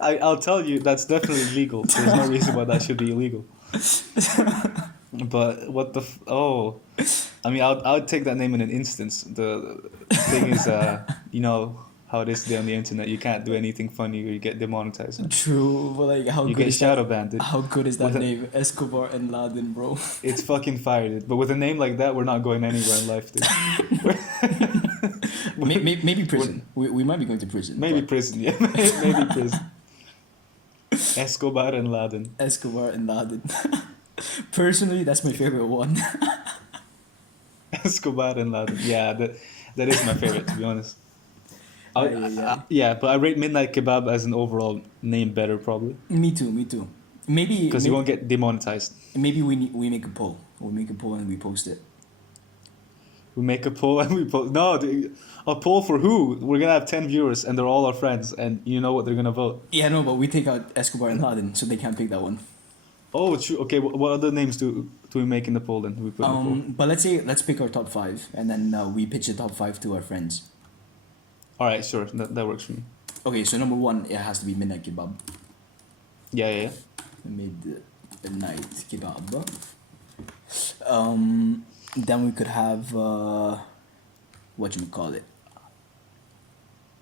I'll tell you, that's definitely legal. There's no reason why that should be illegal. But what the oh, I mean, I'll take that name in an instance. The thing is, you know how it is today on the internet. You can't do anything funny or you get demonetized. True, but like how You good get is shadow that? banned. Dude. How good is that With a- name, Escobar and Laden, bro? It's fucking fire, dude. But with a name like that, we're not going anywhere in life, dude. Maybe prison. We might be going to prison. Maybe but prison, yeah. Maybe prison. Escobar and Laden. Escobar and Laden. Personally, that's my favorite one. Escobar and Laden. Yeah, that is my favorite, to be honest. Yeah. But I rate Midnight Kebab as an overall name better, probably. Me too. Maybe Because you won't get demonetized. Maybe we make a poll. We make a poll and we post it. We make a poll and we post. No, a poll for who? We're going to have 10 viewers and they're all our friends and you know what they're going to vote. Yeah, no, but we take out Escobar and Laden, so they can't pick that one. Oh, true. Okay, what other names do we make in the poll then? Do we put in the poll? But let's pick our top 5, and then we pitch the top 5 to our friends. All right, sure. That works for me. Okay, so number 1, it has to be Midnight Kebab. Yeah. Midnight Kebab. Then we could have whatchamacallit?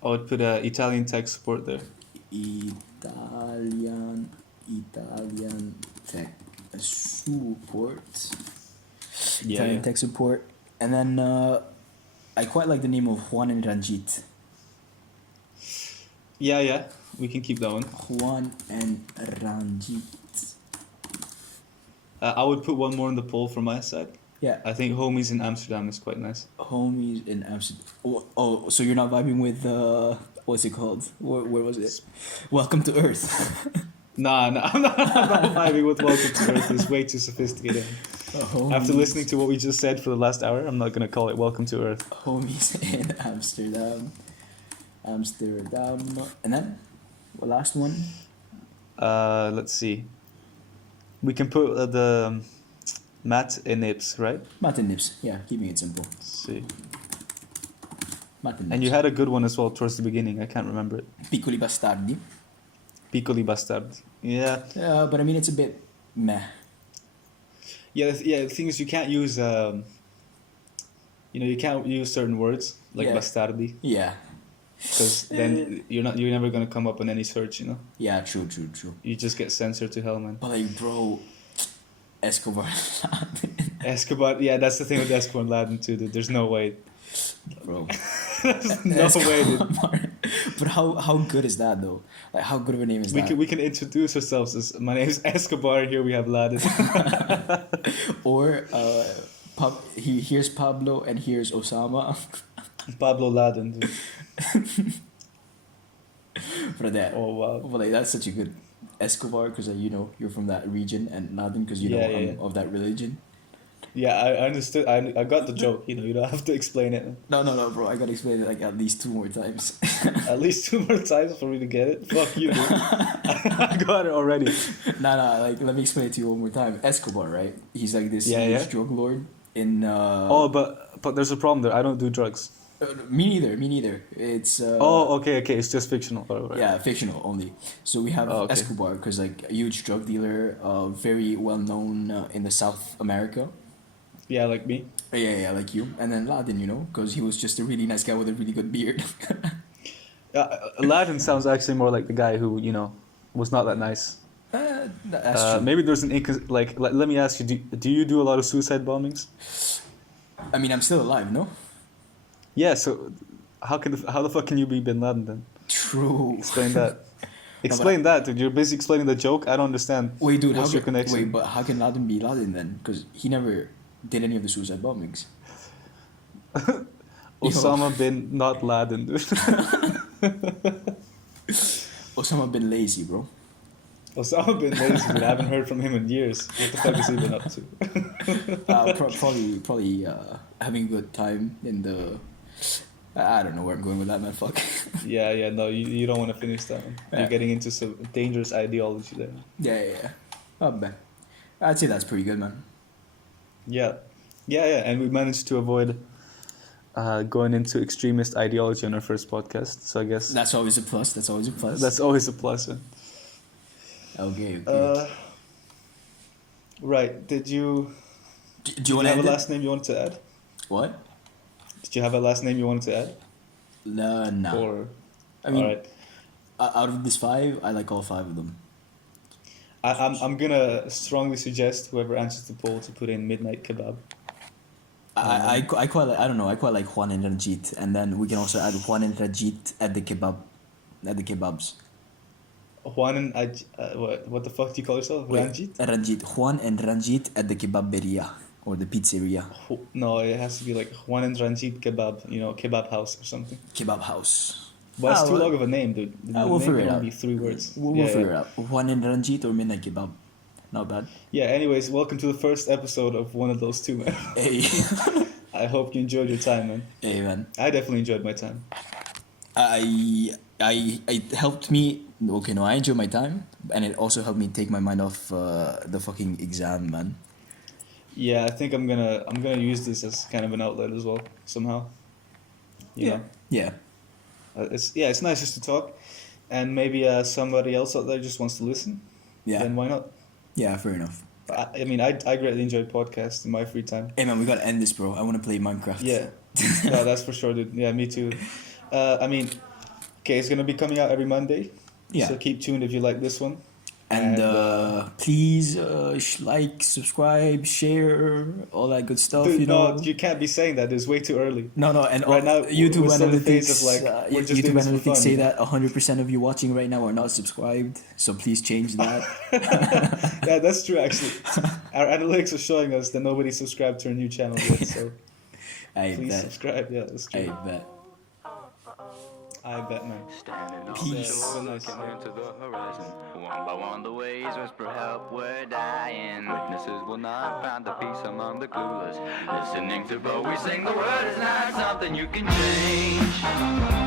I would put Italian tech support there. Italian tech support. Italian tech support. And then I quite like the name of Juan and Ranjit. Yeah. We can keep that one. Juan and Ranjit. I would put one more in the poll from my side. Yeah. I think Homies in Amsterdam is quite nice. Homies in Amsterdam. Oh, so you're not vibing with what's it called? Where was it? Welcome to Earth. Nah, I'm not vibing with Welcome to Earth. It's way too sophisticated. After listening to what we just said for the last hour, I'm not gonna call it Welcome to Earth. Homies in Amsterdam. And then, the last one? Let's see. We can put the Matt and Nips, right? Matt and Nips. Yeah, keeping it simple. Let's see. Matt and Nips. And you had a good one as well towards the beginning. I can't remember it. Piccoli Bastardi. Piccoli Bastard. Yeah. But I mean, it's a bit meh. yeah. The thing is, you can't use you can't use certain words like Yeah. bastardi, Yeah. because then you're never gonna come up on any search. Yeah, true. You just get censored to hell, man. But like, bro, Escobar, Escobar, yeah, that's the thing with Escobar and Laden too, dude. There's no way. bro. There's no way, dude. But how good is that though? Like, how good of a name is that? We can introduce ourselves as my name is Escobar. And here we have Laden. Or here's Pablo and here's Osama. Pablo Laden, dude. For that. Oh wow. But like, that's such a good Escobar because you're from that region, and Laden because I'm Yeah. of that religion. Yeah, I understood. I got the joke. You don't have to explain it. No, bro. I gotta explain it like at least 2 more times. At least 2 more times for me to get it. Fuck you, dude. I got it already. Nah. Like, let me explain it to you one more time. Escobar, right? He's like this huge drug lord in. Oh, but there's a problem there. I don't do drugs. Me neither. It's. Okay. It's just fictional. Right. Yeah, fictional only. So we have okay. Escobar because like a huge drug dealer, very well known in the South America. Yeah, like me. Yeah, like you. And then Laden, because he was just a really nice guy with a really good beard. Laden sounds actually more like the guy who was not that nice. That's true. Maybe there's an let me ask you, do you do a lot of suicide bombings? I mean, I'm still alive, no? Yeah, so how the fuck can you be Bin Laden then? True. Explain that. Explain that, dude. You're busy explaining the joke. I don't understand. Wait, dude, what's your connection? Wait, but how can Laden be Laden then? Because he never did any of the suicide bombings. Osama bin not Laden, dude. Osama bin lazy, bro. Osama bin lazy, dude. I haven't heard from him in years. What the fuck has he been up to? Probably having a good time in the. I don't know where I'm going with that, man. Fuck. Yeah. No, you don't want to finish that one. Yeah. You're getting into some dangerous ideology there. Yeah. Oh, man. I'd say that's pretty good, man. Yeah, and we managed to avoid going into extremist ideology on our first podcast. So I guess That's always a plus. That's always a plus. Man. Okay. Right. Did you want to have end a it? last name you wanted to add? What? Did you have a last name you wanted to add? No. Or I mean, all right. Out of this 5, I like all 5 of them. I'm gonna strongly suggest whoever answers the poll to put in Midnight Kebab. I quite like, I don't know, I quite like Juan and Ranjit, and then we can also add Juan and Ranjit at the kebabs. Juan and what the fuck do you call yourself? Wait, Ranjit? Ranjit. Juan and Ranjit at the kebaberia or the pizzeria. No, it has to be like Juan and Ranjit Kebab. Kebab house or something. Kebab house. But it's too long of a name, dude. The we'll name figure it can out. only be 3 words. We'll figure it out. Juan and Ranjit or Midnight Kebab. Not bad. Yeah, anyways, welcome to the first episode of one of those 2, man. Hey. I hope you enjoyed your time, man. Hey, man. I definitely enjoyed my time. It helped me. Okay, no, I enjoyed my time, and it also helped me take my mind off the fucking exam, man. Yeah, I think I'm gonna use this as kind of an outlet as well somehow. You know? Yeah. It's nice just to talk, and maybe somebody else out there just wants to listen. Yeah. Then why not? Yeah, fair enough. I mean, I greatly enjoy podcasts in my free time. Hey, man, we gotta end this, bro. I want to play Minecraft. Yeah, no, that's for sure, dude. Yeah, me too. I mean, okay, it's gonna be coming out every Monday. Yeah. So keep tuned if you like this one. And please like, subscribe, share, all that good stuff. Dude, No, you can't be saying that. It's way too early. and Right now, YouTube we're still in the phase analytics, of, like, we're just YouTube doing this for analytics fun, say you know? that 100% of you watching right now are not subscribed. So please change that. Yeah, that's true. Actually, our analytics are showing us that nobody subscribed to our new channel yet. So I please bet. subscribe. Yeah, that's I true. bet. I bet, man. Peace. Yeah, nice. Into the horizon. One by one, the waves whisper help, we're dying. Witnesses will not find the peace among the clueless. Listening to Bowie sing, the word is not something you can change.